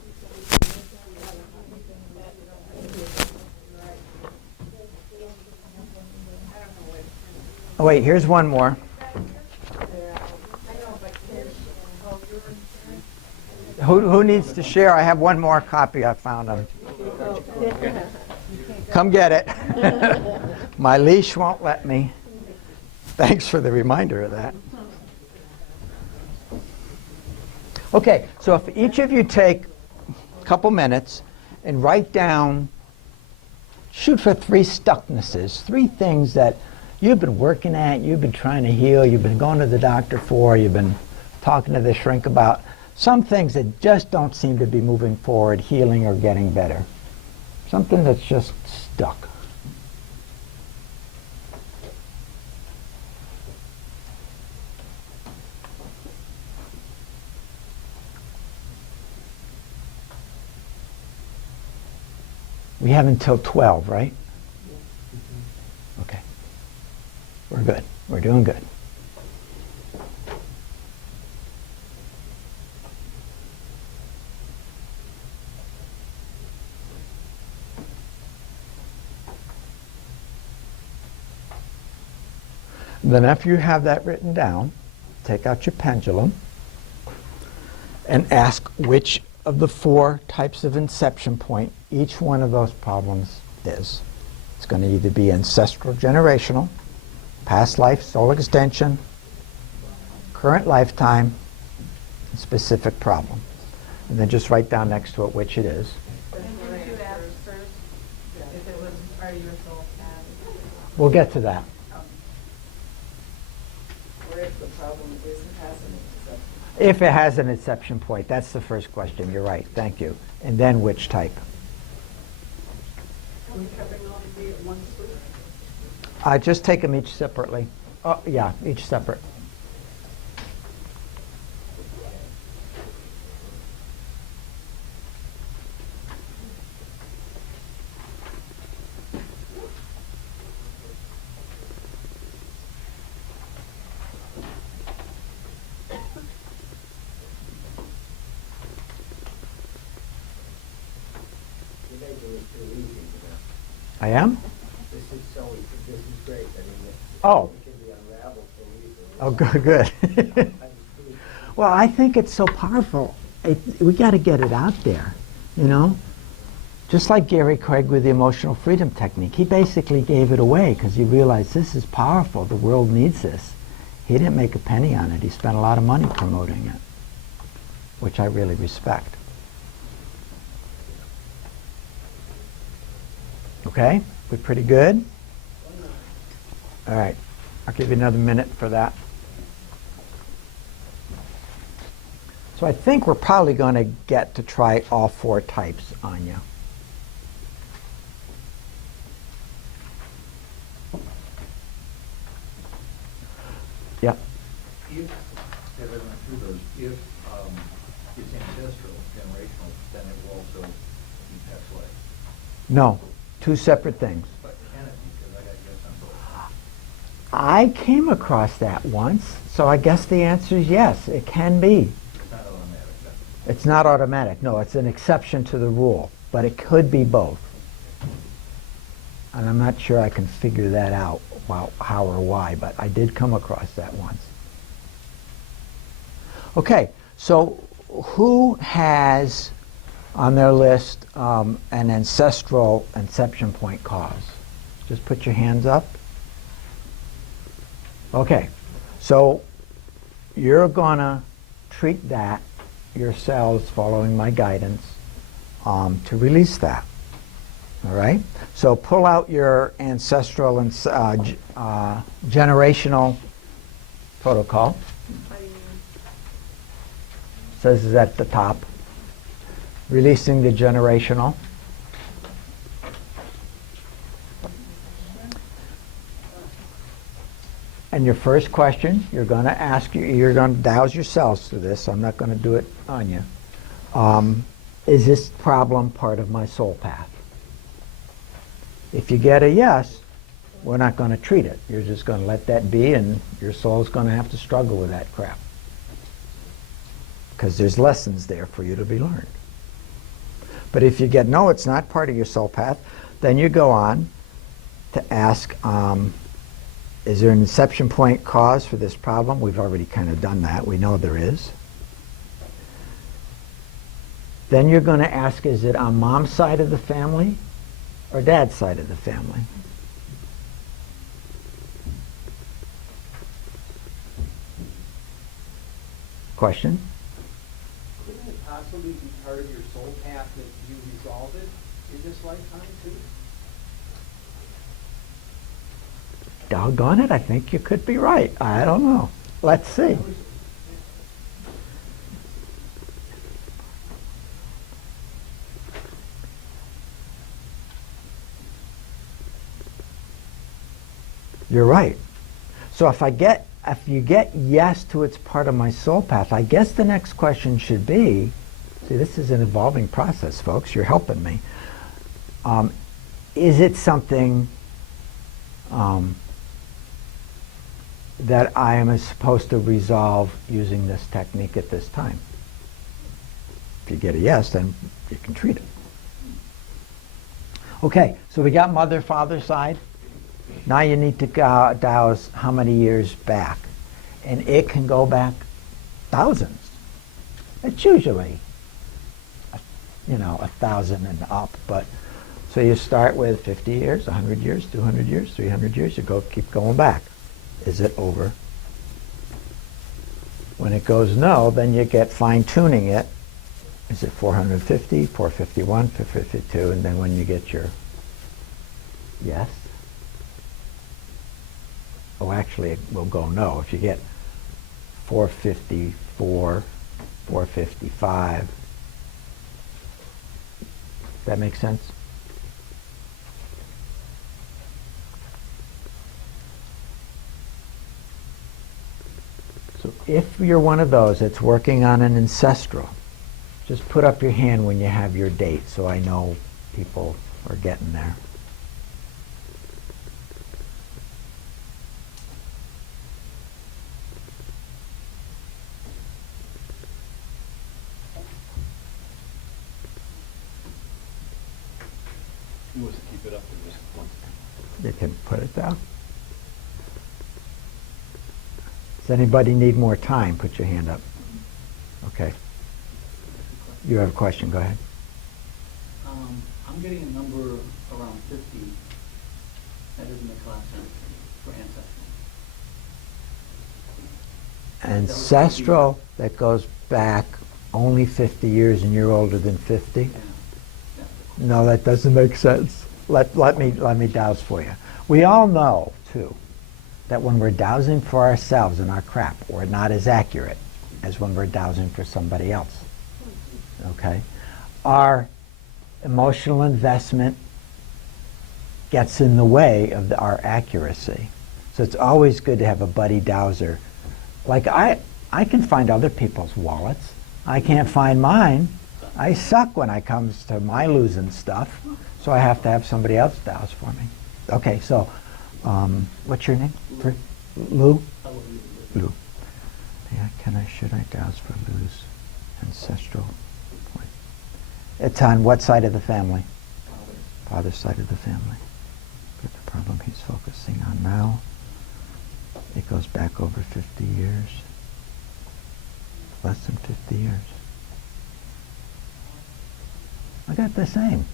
Oh, wait, here's one more. Who needs to share? I have one more copy I found on. Come get it. My leash won't let me. Thanks for the reminder of that. Okay, so if each of you take a couple minutes and write down, shoot for 3 stucknesses, 3 things that you've been working at, you've been trying to heal, you've been going to the doctor for, you've been talking to the shrink about, some things that just don't seem to be moving forward, healing or getting better. Something that's just stuck. We have until 12, right? Okay. We're good. We're doing good. Then after you have that written down, take out your pendulum and ask which of the 4 types of inception point each one of those problems is. It's going to either be ancestral generational, past life, soul extension, current lifetime, and specific problem. And then just write down next to it which it is. We'll get to that. If it has an inception point, that's the first question. You're right. Thank you. And then which type? Just take them each separately. Oh, yeah, each separate. I am? This is great. I mean, Oh. it can be unraveled so easily. Oh, good. Well, I think it's so powerful. We got to get it out there, you know? Just like Gary Craig with the emotional freedom technique. He basically gave it away because he realized this is powerful. The world needs this. He didn't make a penny on it. He spent a lot of money promoting it, which I really respect. Okay? We're pretty good? All right. I'll give you another minute for that. So I think we're probably going to get to try all 4 types on you. Yeah. If, as I went through those, if it's ancestral, generational, then it will also be passed away. No. 2 separate things. But can it be? Because I got yes on both. I came across that once, so I guess the answer is yes, it can be. It's not automatic. It's not automatic. No, it's an exception to the rule, but it could be both. And I'm not sure I can figure that out, well, how or why, but I did come across that once. Okay, so who has on their list an ancestral inception point cause? Just put your hands up. Okay, so you're gonna treat that yourselves following my guidance to release that. All right? So pull out your ancestral and generational protocol. Says it's at the top. Releasing the generational. And your first question, you're going to ask, you're going to douse yourselves to this. I'm not going to do it on you. Is this problem part of my soul path? If you get a yes, we're not going to treat it. You're just going to let that be, and your soul's going to have to struggle with that crap. Because there's lessons there for you to be learned. But if you get no, it's not part of your soul path, then you go on to ask, is there an inception point cause for this problem? We've already kind of done that. We know there is. Then you're going to ask, is it on mom's side of the family or dad's side of the family? Question? Couldn't it possibly be part of your soul path that you resolve it in this lifetime too? Doggone it, I think you could be right. I don't know. Let's see. You're right. So if you get yes to it's part of my soul path, I guess the next question should be, see, this is an evolving process, folks. You're helping me. Is it something that I am supposed to resolve using this technique at this time? If you get a yes, then you can treat it. Okay, so we got mother, father side. Now you need to douse how many years back. And it can go back thousands. It's usually, 1,000 and up. But so you start with 50 years, 100 years, 200 years, 300 years. You keep going back. Is it over? When it goes no, then you get fine-tuning it. Is it 450, 451, 452? And then when you get your yes, oh, actually, it will go no. If you get 454, 455, that makes sense? So if you're one of those that's working on an ancestral, just put up your hand when you have your date so I know people are getting there. He wants to keep it up to this point. You can put it down. Does anybody need more time? Put your hand up. Okay. You have a question, go ahead. On I'm getting a number around 50. That doesn't make a lot of sense for ancestral. Ancestral, that goes back only 50 years and you're older than 50? Yeah. No, that doesn't make sense. Let me dowse for you. We all know, too, that when we're dowsing for ourselves in our crap, we're not as accurate as when we're dowsing for somebody else. Okay? Our emotional investment gets in the way of our accuracy. So it's always good to have a buddy dowser. Like I can find other people's wallets. I can't find mine. I suck when it comes to my losing stuff, so I have to have somebody else douse for me. Okay, so what's your name? Lou? Lou. Yeah, should I douse for Lou's ancestral point? It's on what side of the family? Father's side of the family. But the problem he's focusing on now, it goes back over 50 years. Less than 50 years. I got the same.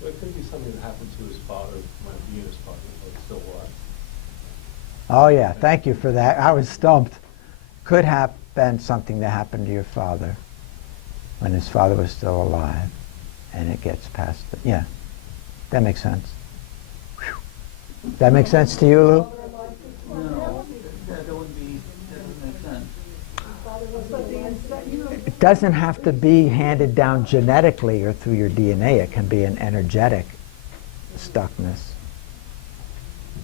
Well, it could be something that happened to his father, might be his father, but still alive. Oh yeah, thank you for that. I was stumped. Could have been something that happened to your father when his father was still alive, and it gets past it. Yeah, that makes sense. Whew. That makes sense to you, Lou? No, that doesn't make sense. It doesn't have to be handed down genetically or through your DNA. It can be an energetic stuckness.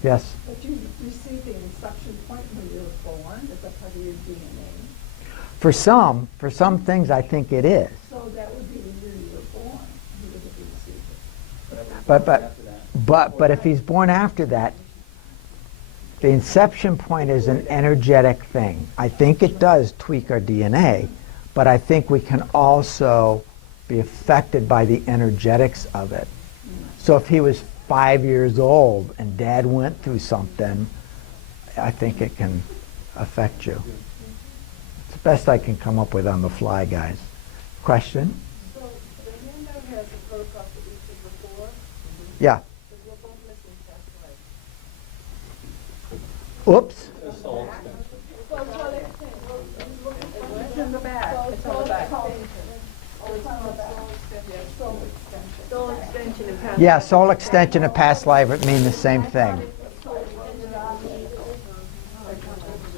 Yes? But you receive the inception point when you're born, is that part of your DNA? For some things I think it is. So that would be the year you were born, you would have received it. But if he's born after that, the inception point is an energetic thing. I think it does tweak our DNA, but I think we can also be affected by the energetics of it. So if he was 5 years old and Dad went through something, I think it can affect you. It's the best I can come up with on the fly, guys. Question? So the handout has a photograph of each of the four. Yeah. So we're both missing past life. Oops. It's all extension. It's in the back. It's on the back. Soul extension and past. Yeah, soul extension and past life mean the same thing.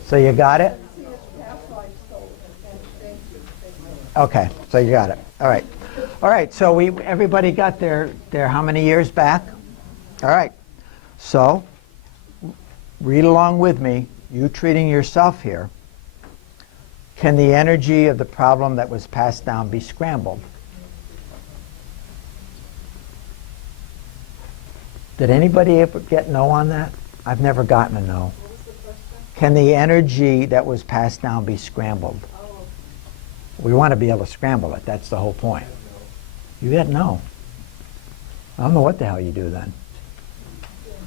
So you got it? Okay, so you got it. All right. All right, so everybody got their how many years back? All right. So read along with me. You treating yourself here. Can the energy of the problem that was passed down be scrambled? Did anybody ever get no on that? I've never gotten a no. Can the energy that was passed down be scrambled? We want to be able to scramble it. That's the whole point. You got no. I don't know what the hell you do then.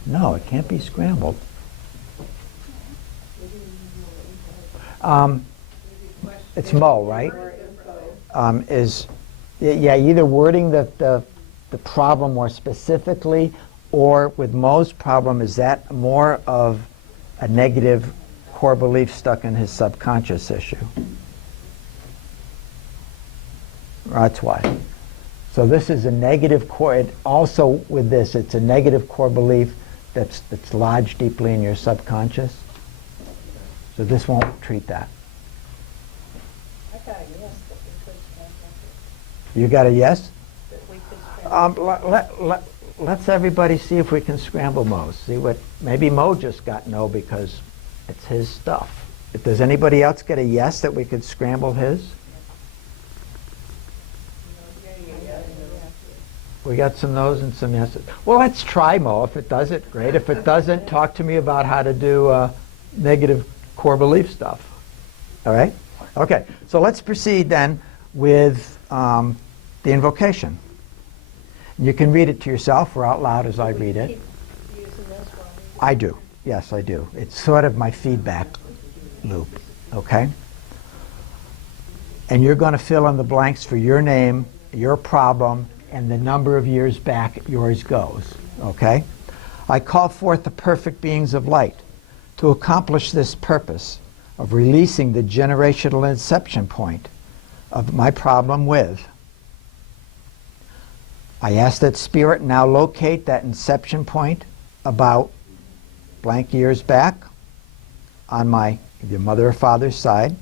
No, it can't be scrambled. It's Mo, right? Either wording the problem more specifically, or with Mo's problem, is that more of a negative core belief stuck in his subconscious issue? That's why. So this is a negative core. Also with this, it's a negative core belief that's lodged deeply in your subconscious. So this won't treat that. I got a yes that we could scramble it. You got a yes? That we could scramble Let's everybody see if we can scramble Mo. See what, maybe Mo just got no because it's his stuff. Does anybody else get a yes that we could scramble his? We got some no's and some yeses. Well, let's try Mo. If it does it, great. If it doesn't, talk to me about how to do negative core belief stuff. All right? Okay, so let's proceed then with the invocation. You can read it to yourself or out loud as I read it. I do. Yes, I do. It's sort of my feedback loop. Okay? And you're going to fill in the blanks for your name your problem, and the number of years back yours goes, okay? I call forth the perfect beings of light to accomplish this purpose of releasing the generational inception point of my problem with. I ask that Spirit now locate that inception point about blank years back on my either mother or father's side,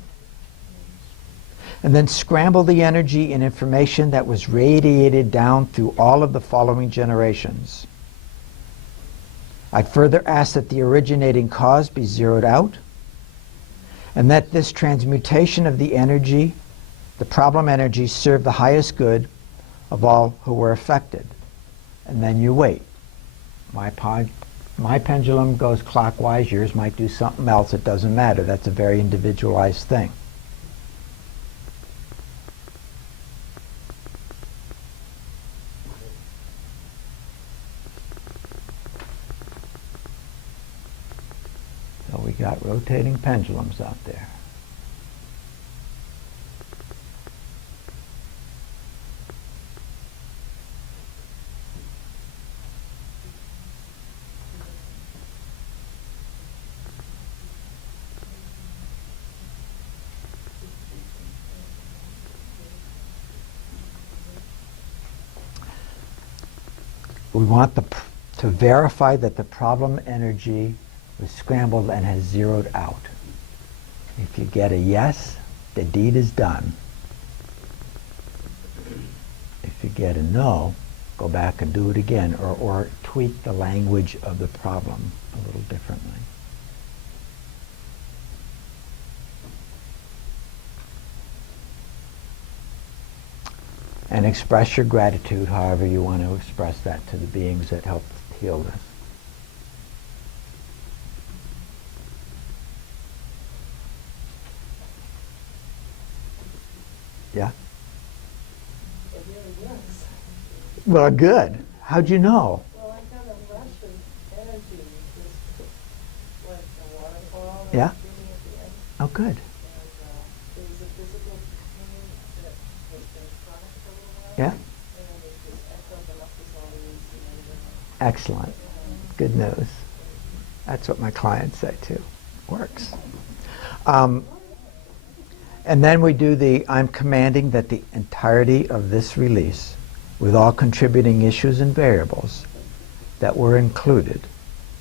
and then scramble the energy and information that was radiated down through all of the following generations. I further ask that the originating cause be zeroed out, and that this transmutation of the energy, the problem energy, serve the highest good of all who were affected. And then you wait. My pendulum goes clockwise, yours might do something else, it doesn't matter. That's a very individualized thing. So we got rotating pendulums out there. We want to verify that the problem energy was scrambled and has zeroed out. If you get a yes, the deed is done. If you get a no, go back and do it again, or tweak the language of the problem a little differently. And express your gratitude however you want to express that to the beings that helped heal this. Yeah? It really works. Well, good. How'd you know? Well, I got a rush of energy, just like a waterfall. Yeah? At the end. Oh, good. And there was a physical pain that was been chronic for a little while. Yeah? And it just echoed them up with all these, Excellent. Good news. That's what my clients say too. Works. And then we do I'm commanding that the entirety of this release, with all contributing issues and variables that were included,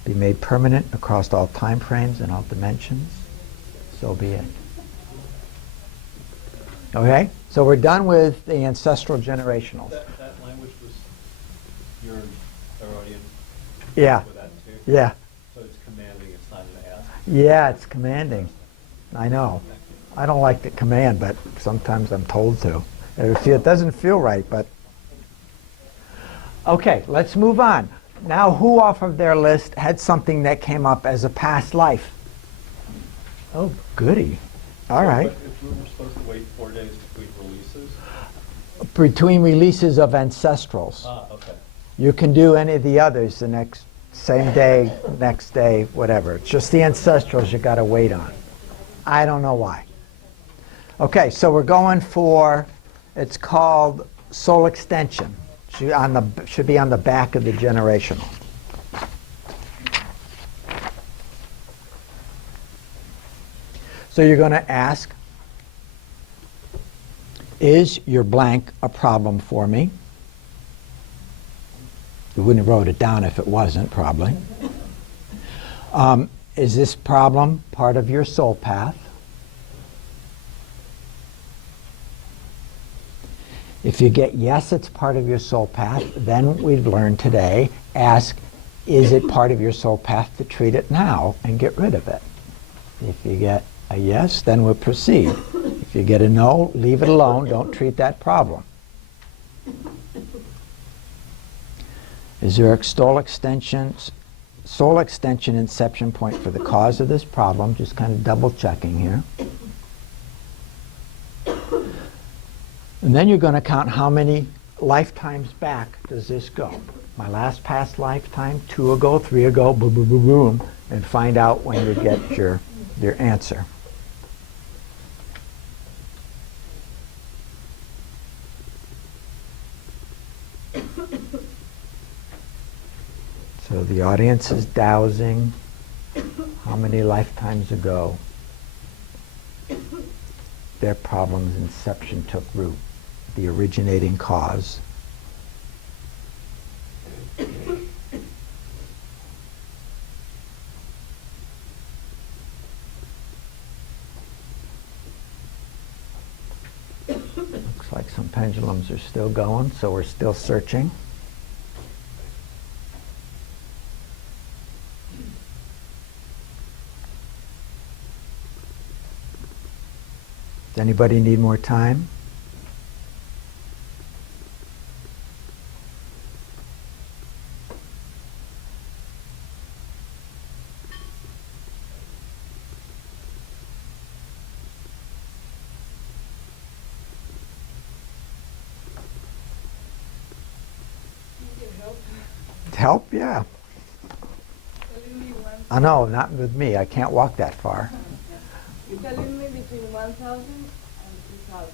be made permanent across all time frames and all dimensions. So be it. Okay? So we're done with the ancestral generationals. That language was your Herodian Yeah. with that too? Yeah. So it's commanding, it's not an ask? Yeah, it's commanding. I know. I don't like the command, but sometimes I'm told to. It doesn't feel right, but... Okay, let's move on. Now, who off of their list had something that came up as a past life? Oh, goody. All right. But if we were supposed to wait 4 days between releases? Between releases of ancestrals. Ah, okay. You can do any of the others the same day, next day, whatever. It's just the ancestrals you got to wait on. I don't know why. Okay, so we're going for, it's called soul extension. Should be on the back of the generational. So you're going to ask, is your blank a problem for me? You wouldn't have wrote it down if it wasn't, probably. Is this problem part of your soul path? If you get yes, it's part of your soul path, then we've learned today, ask, is it part of your soul path to treat it now and get rid of it? If you get a yes, then we'll proceed. If you get a no, leave it alone, don't treat that problem. Is there a soul extension inception point for the cause of this problem? Just kind of double checking here. And then you're going to count how many lifetimes back does this go. My last past lifetime, 2 ago, 3 ago, boom, boom, boom, boom, and find out when you get your answer. So the audience is dowsing. How many lifetimes ago their problem's inception took root, the originating cause. Looks like some pendulums are still going, so we're still searching. Does anybody need more time? Help? Yeah. I know, not with me. I can't walk that far. You're telling me between 1,000 and 2,000.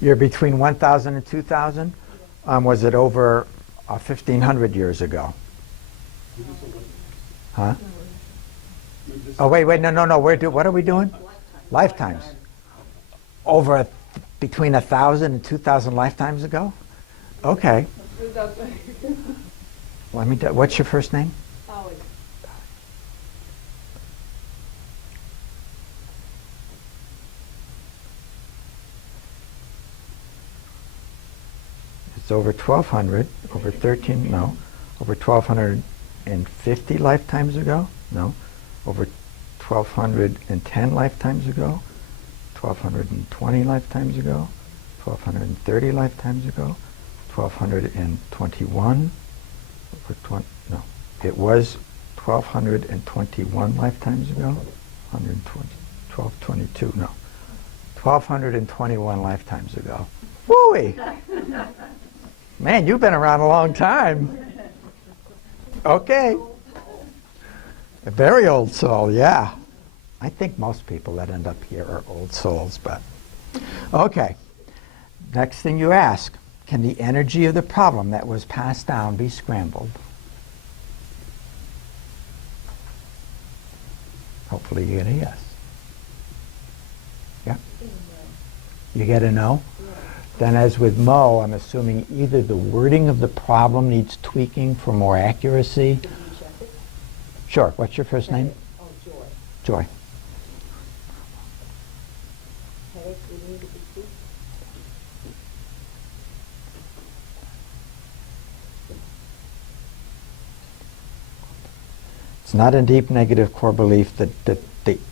You're between 1,000 and 2,000? Was it over 1,500 years ago? Huh? Oh, wait, no. What are we doing? Lifetimes. Over between 1,000 and 2,000 lifetimes ago? Okay. What's your first name? It's over 1,200, over 13, no. Over 1,250 lifetimes ago? No. Over 1,210 lifetimes ago? 1,220 lifetimes ago? 1,230 lifetimes ago? 1,221? No. It was 1,221 lifetimes ago? 120, 1,222, no. 1,221 lifetimes ago. Woo-wee! Man, you've been around a long time. Okay. A very old soul, yeah. I think most people that end up here are old souls, but. Okay. Next thing you ask, can the energy of the problem that was passed down be scrambled? Hopefully you get a yes. Yeah? You get a no? Then as with Mo, I'm assuming either the wording of the problem needs tweaking for more accuracy. Sure. What's your first name? Oh, Joy. Joy. Headache, we need to be tweaked. It's not a deep negative core belief that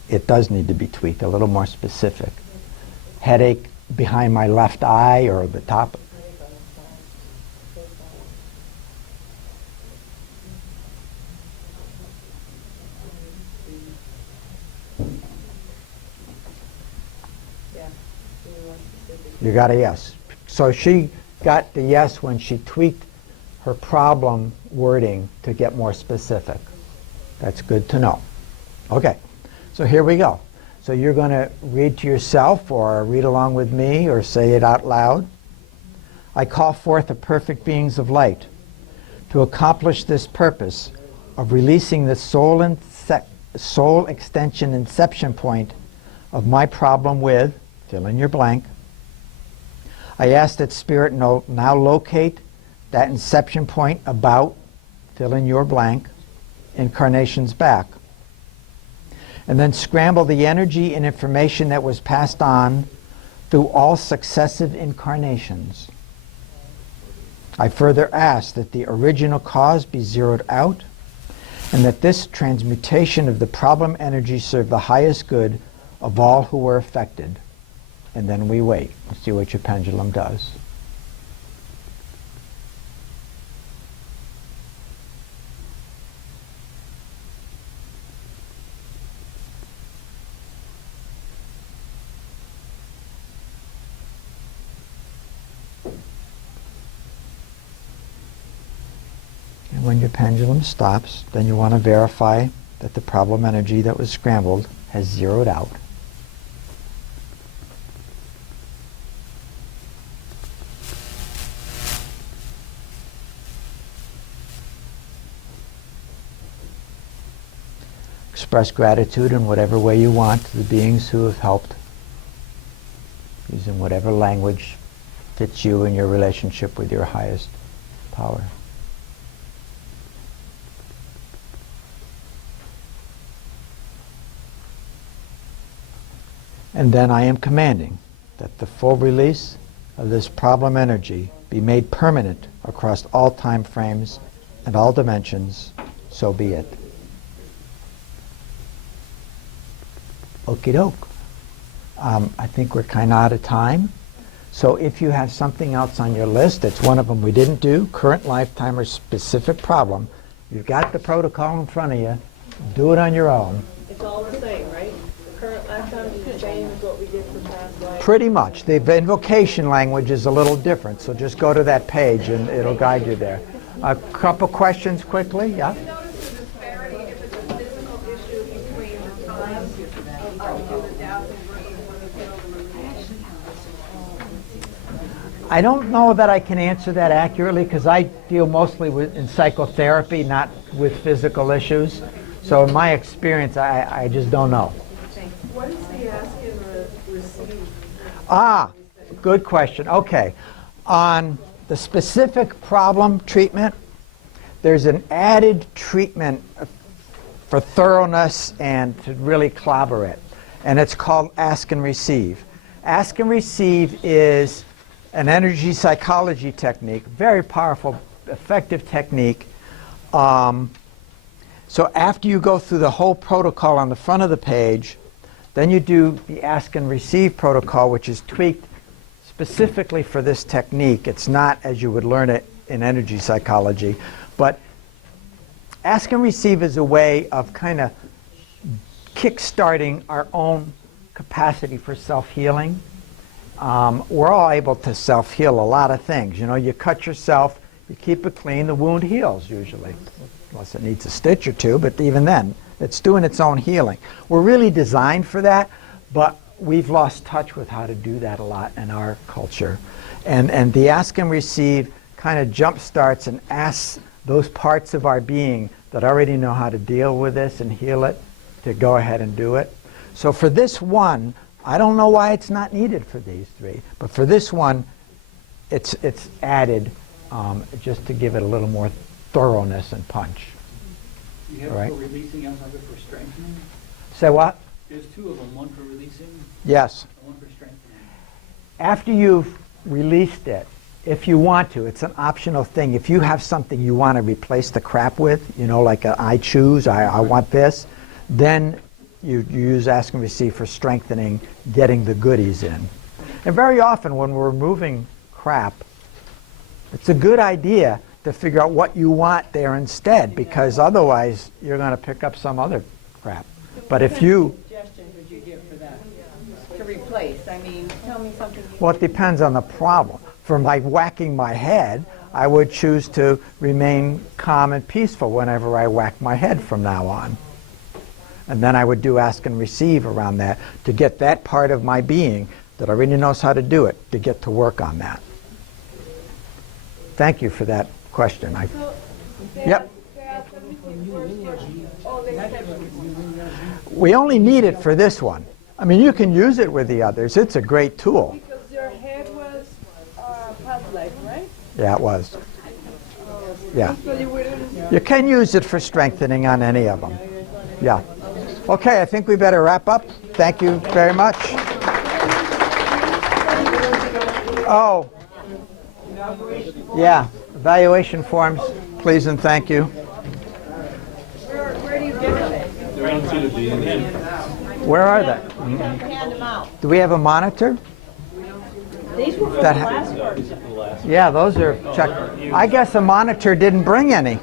it does need to be tweaked, a little more specific. Headache behind my left eye or the top. You got a yes. So she got the yes when she tweaked her problem wording to get more specific. That's good to know. Okay, so here we go. So you're going to read to yourself or read along with me or say it out loud. I call forth the perfect beings of light to accomplish this purpose of releasing the soul extension inception point of my problem with, fill in your blank. I ask that Spirit now locate that inception point about, fill in your blank, incarnations back. And then scramble the energy and information that was passed on through all successive incarnations. I further ask that the original cause be zeroed out and that this transmutation of the problem energy serve the highest good of all who were affected. And then we wait and see what your pendulum does. And when your pendulum stops, then you want to verify that the problem energy that was scrambled has zeroed out. express gratitude in whatever way you want to the beings who have helped, using whatever language fits you in your relationship with your highest power. And then I am commanding that the full release of this problem energy be made permanent across all time frames and all dimensions, so be it. Okie doke. I think we're kind of out of time. So if you have something else on your list, it's one of them we didn't do, current lifetime or specific problem, you've got the protocol in front of you, do it on your own. It's all the same, right? The current lifetime is the same as what we did for past life? Pretty much. The invocation language is a little different, so just go to that page and it'll guide you there. A couple questions quickly, yeah? Notice the disparity if it's a physical issue between the times of doing the dowsing versus when you feel the release. I don't know that I can answer that accurately because I deal mostly in psychotherapy, not with physical issues. So in my experience, I just don't know. What is the ask and receive? Ah, good question. Okay. On the specific problem treatment, there's an added treatment for thoroughness and to really clobber it. And it's called ask and receive. Ask and receive is an energy psychology technique, very powerful, effective technique. So after you go through the whole protocol on the front of the page, then you do the ask and receive protocol, which is tweaked specifically for this technique. It's not as you would learn it in energy psychology. But ask and receive is a way of kind of kick-starting our own capacity for self-healing. We're all able to self-heal a lot of things. You know, you cut yourself, you keep it clean, the wound heals usually. Unless it needs a stitch or two, but even then, it's doing its own healing. We're really designed for that, but we've lost touch with how to do that a lot in our culture. And the ask and receive kind of jump starts and asks those parts of our being that already know how to deal with this and heal it to go ahead and do it. So for this one, I don't know why it's not needed for these three, but for this one, it's added just to give it a little more thoroughness and punch. You have Right. for releasing, else have it for strengthening? Say what? There's two of them, one for releasing Yes. and one for strengthening. After you've released it, if you want to, it's an optional thing. If you have something you want to replace the crap with, you know, like I choose, I want this, then you use ask and receive for strengthening, getting the goodies in. And very often when we're removing crap, it's a good idea to figure out what you want there instead, because otherwise you're going to pick up some other crap. But if you... Suggestions would you give for that? To replace, I mean, tell me something. Well, it depends on the problem. For like whacking my head, I would choose to remain calm and peaceful whenever I whack my head from now on. And then I would do ask and receive around that to get that part of my being that already knows how to do it, to get to work on that. Thank you for that question. Yep. We only need it for this one. I mean, you can use it with the others. It's a great tool. Because your head was past life, right? Yeah, it was. Yeah. So you wouldn't... You can use it for strengthening on any of them. Yeah. Okay, I think we better wrap up. Thank you very much. Oh. Yeah, evaluation forms, please and thank you. Where do you get them? They're on to the end. Where are they? Hand them out. Do we have a monitor? These were for the That last person. These are the last. Yeah, those are checked. I guess the monitor didn't bring any.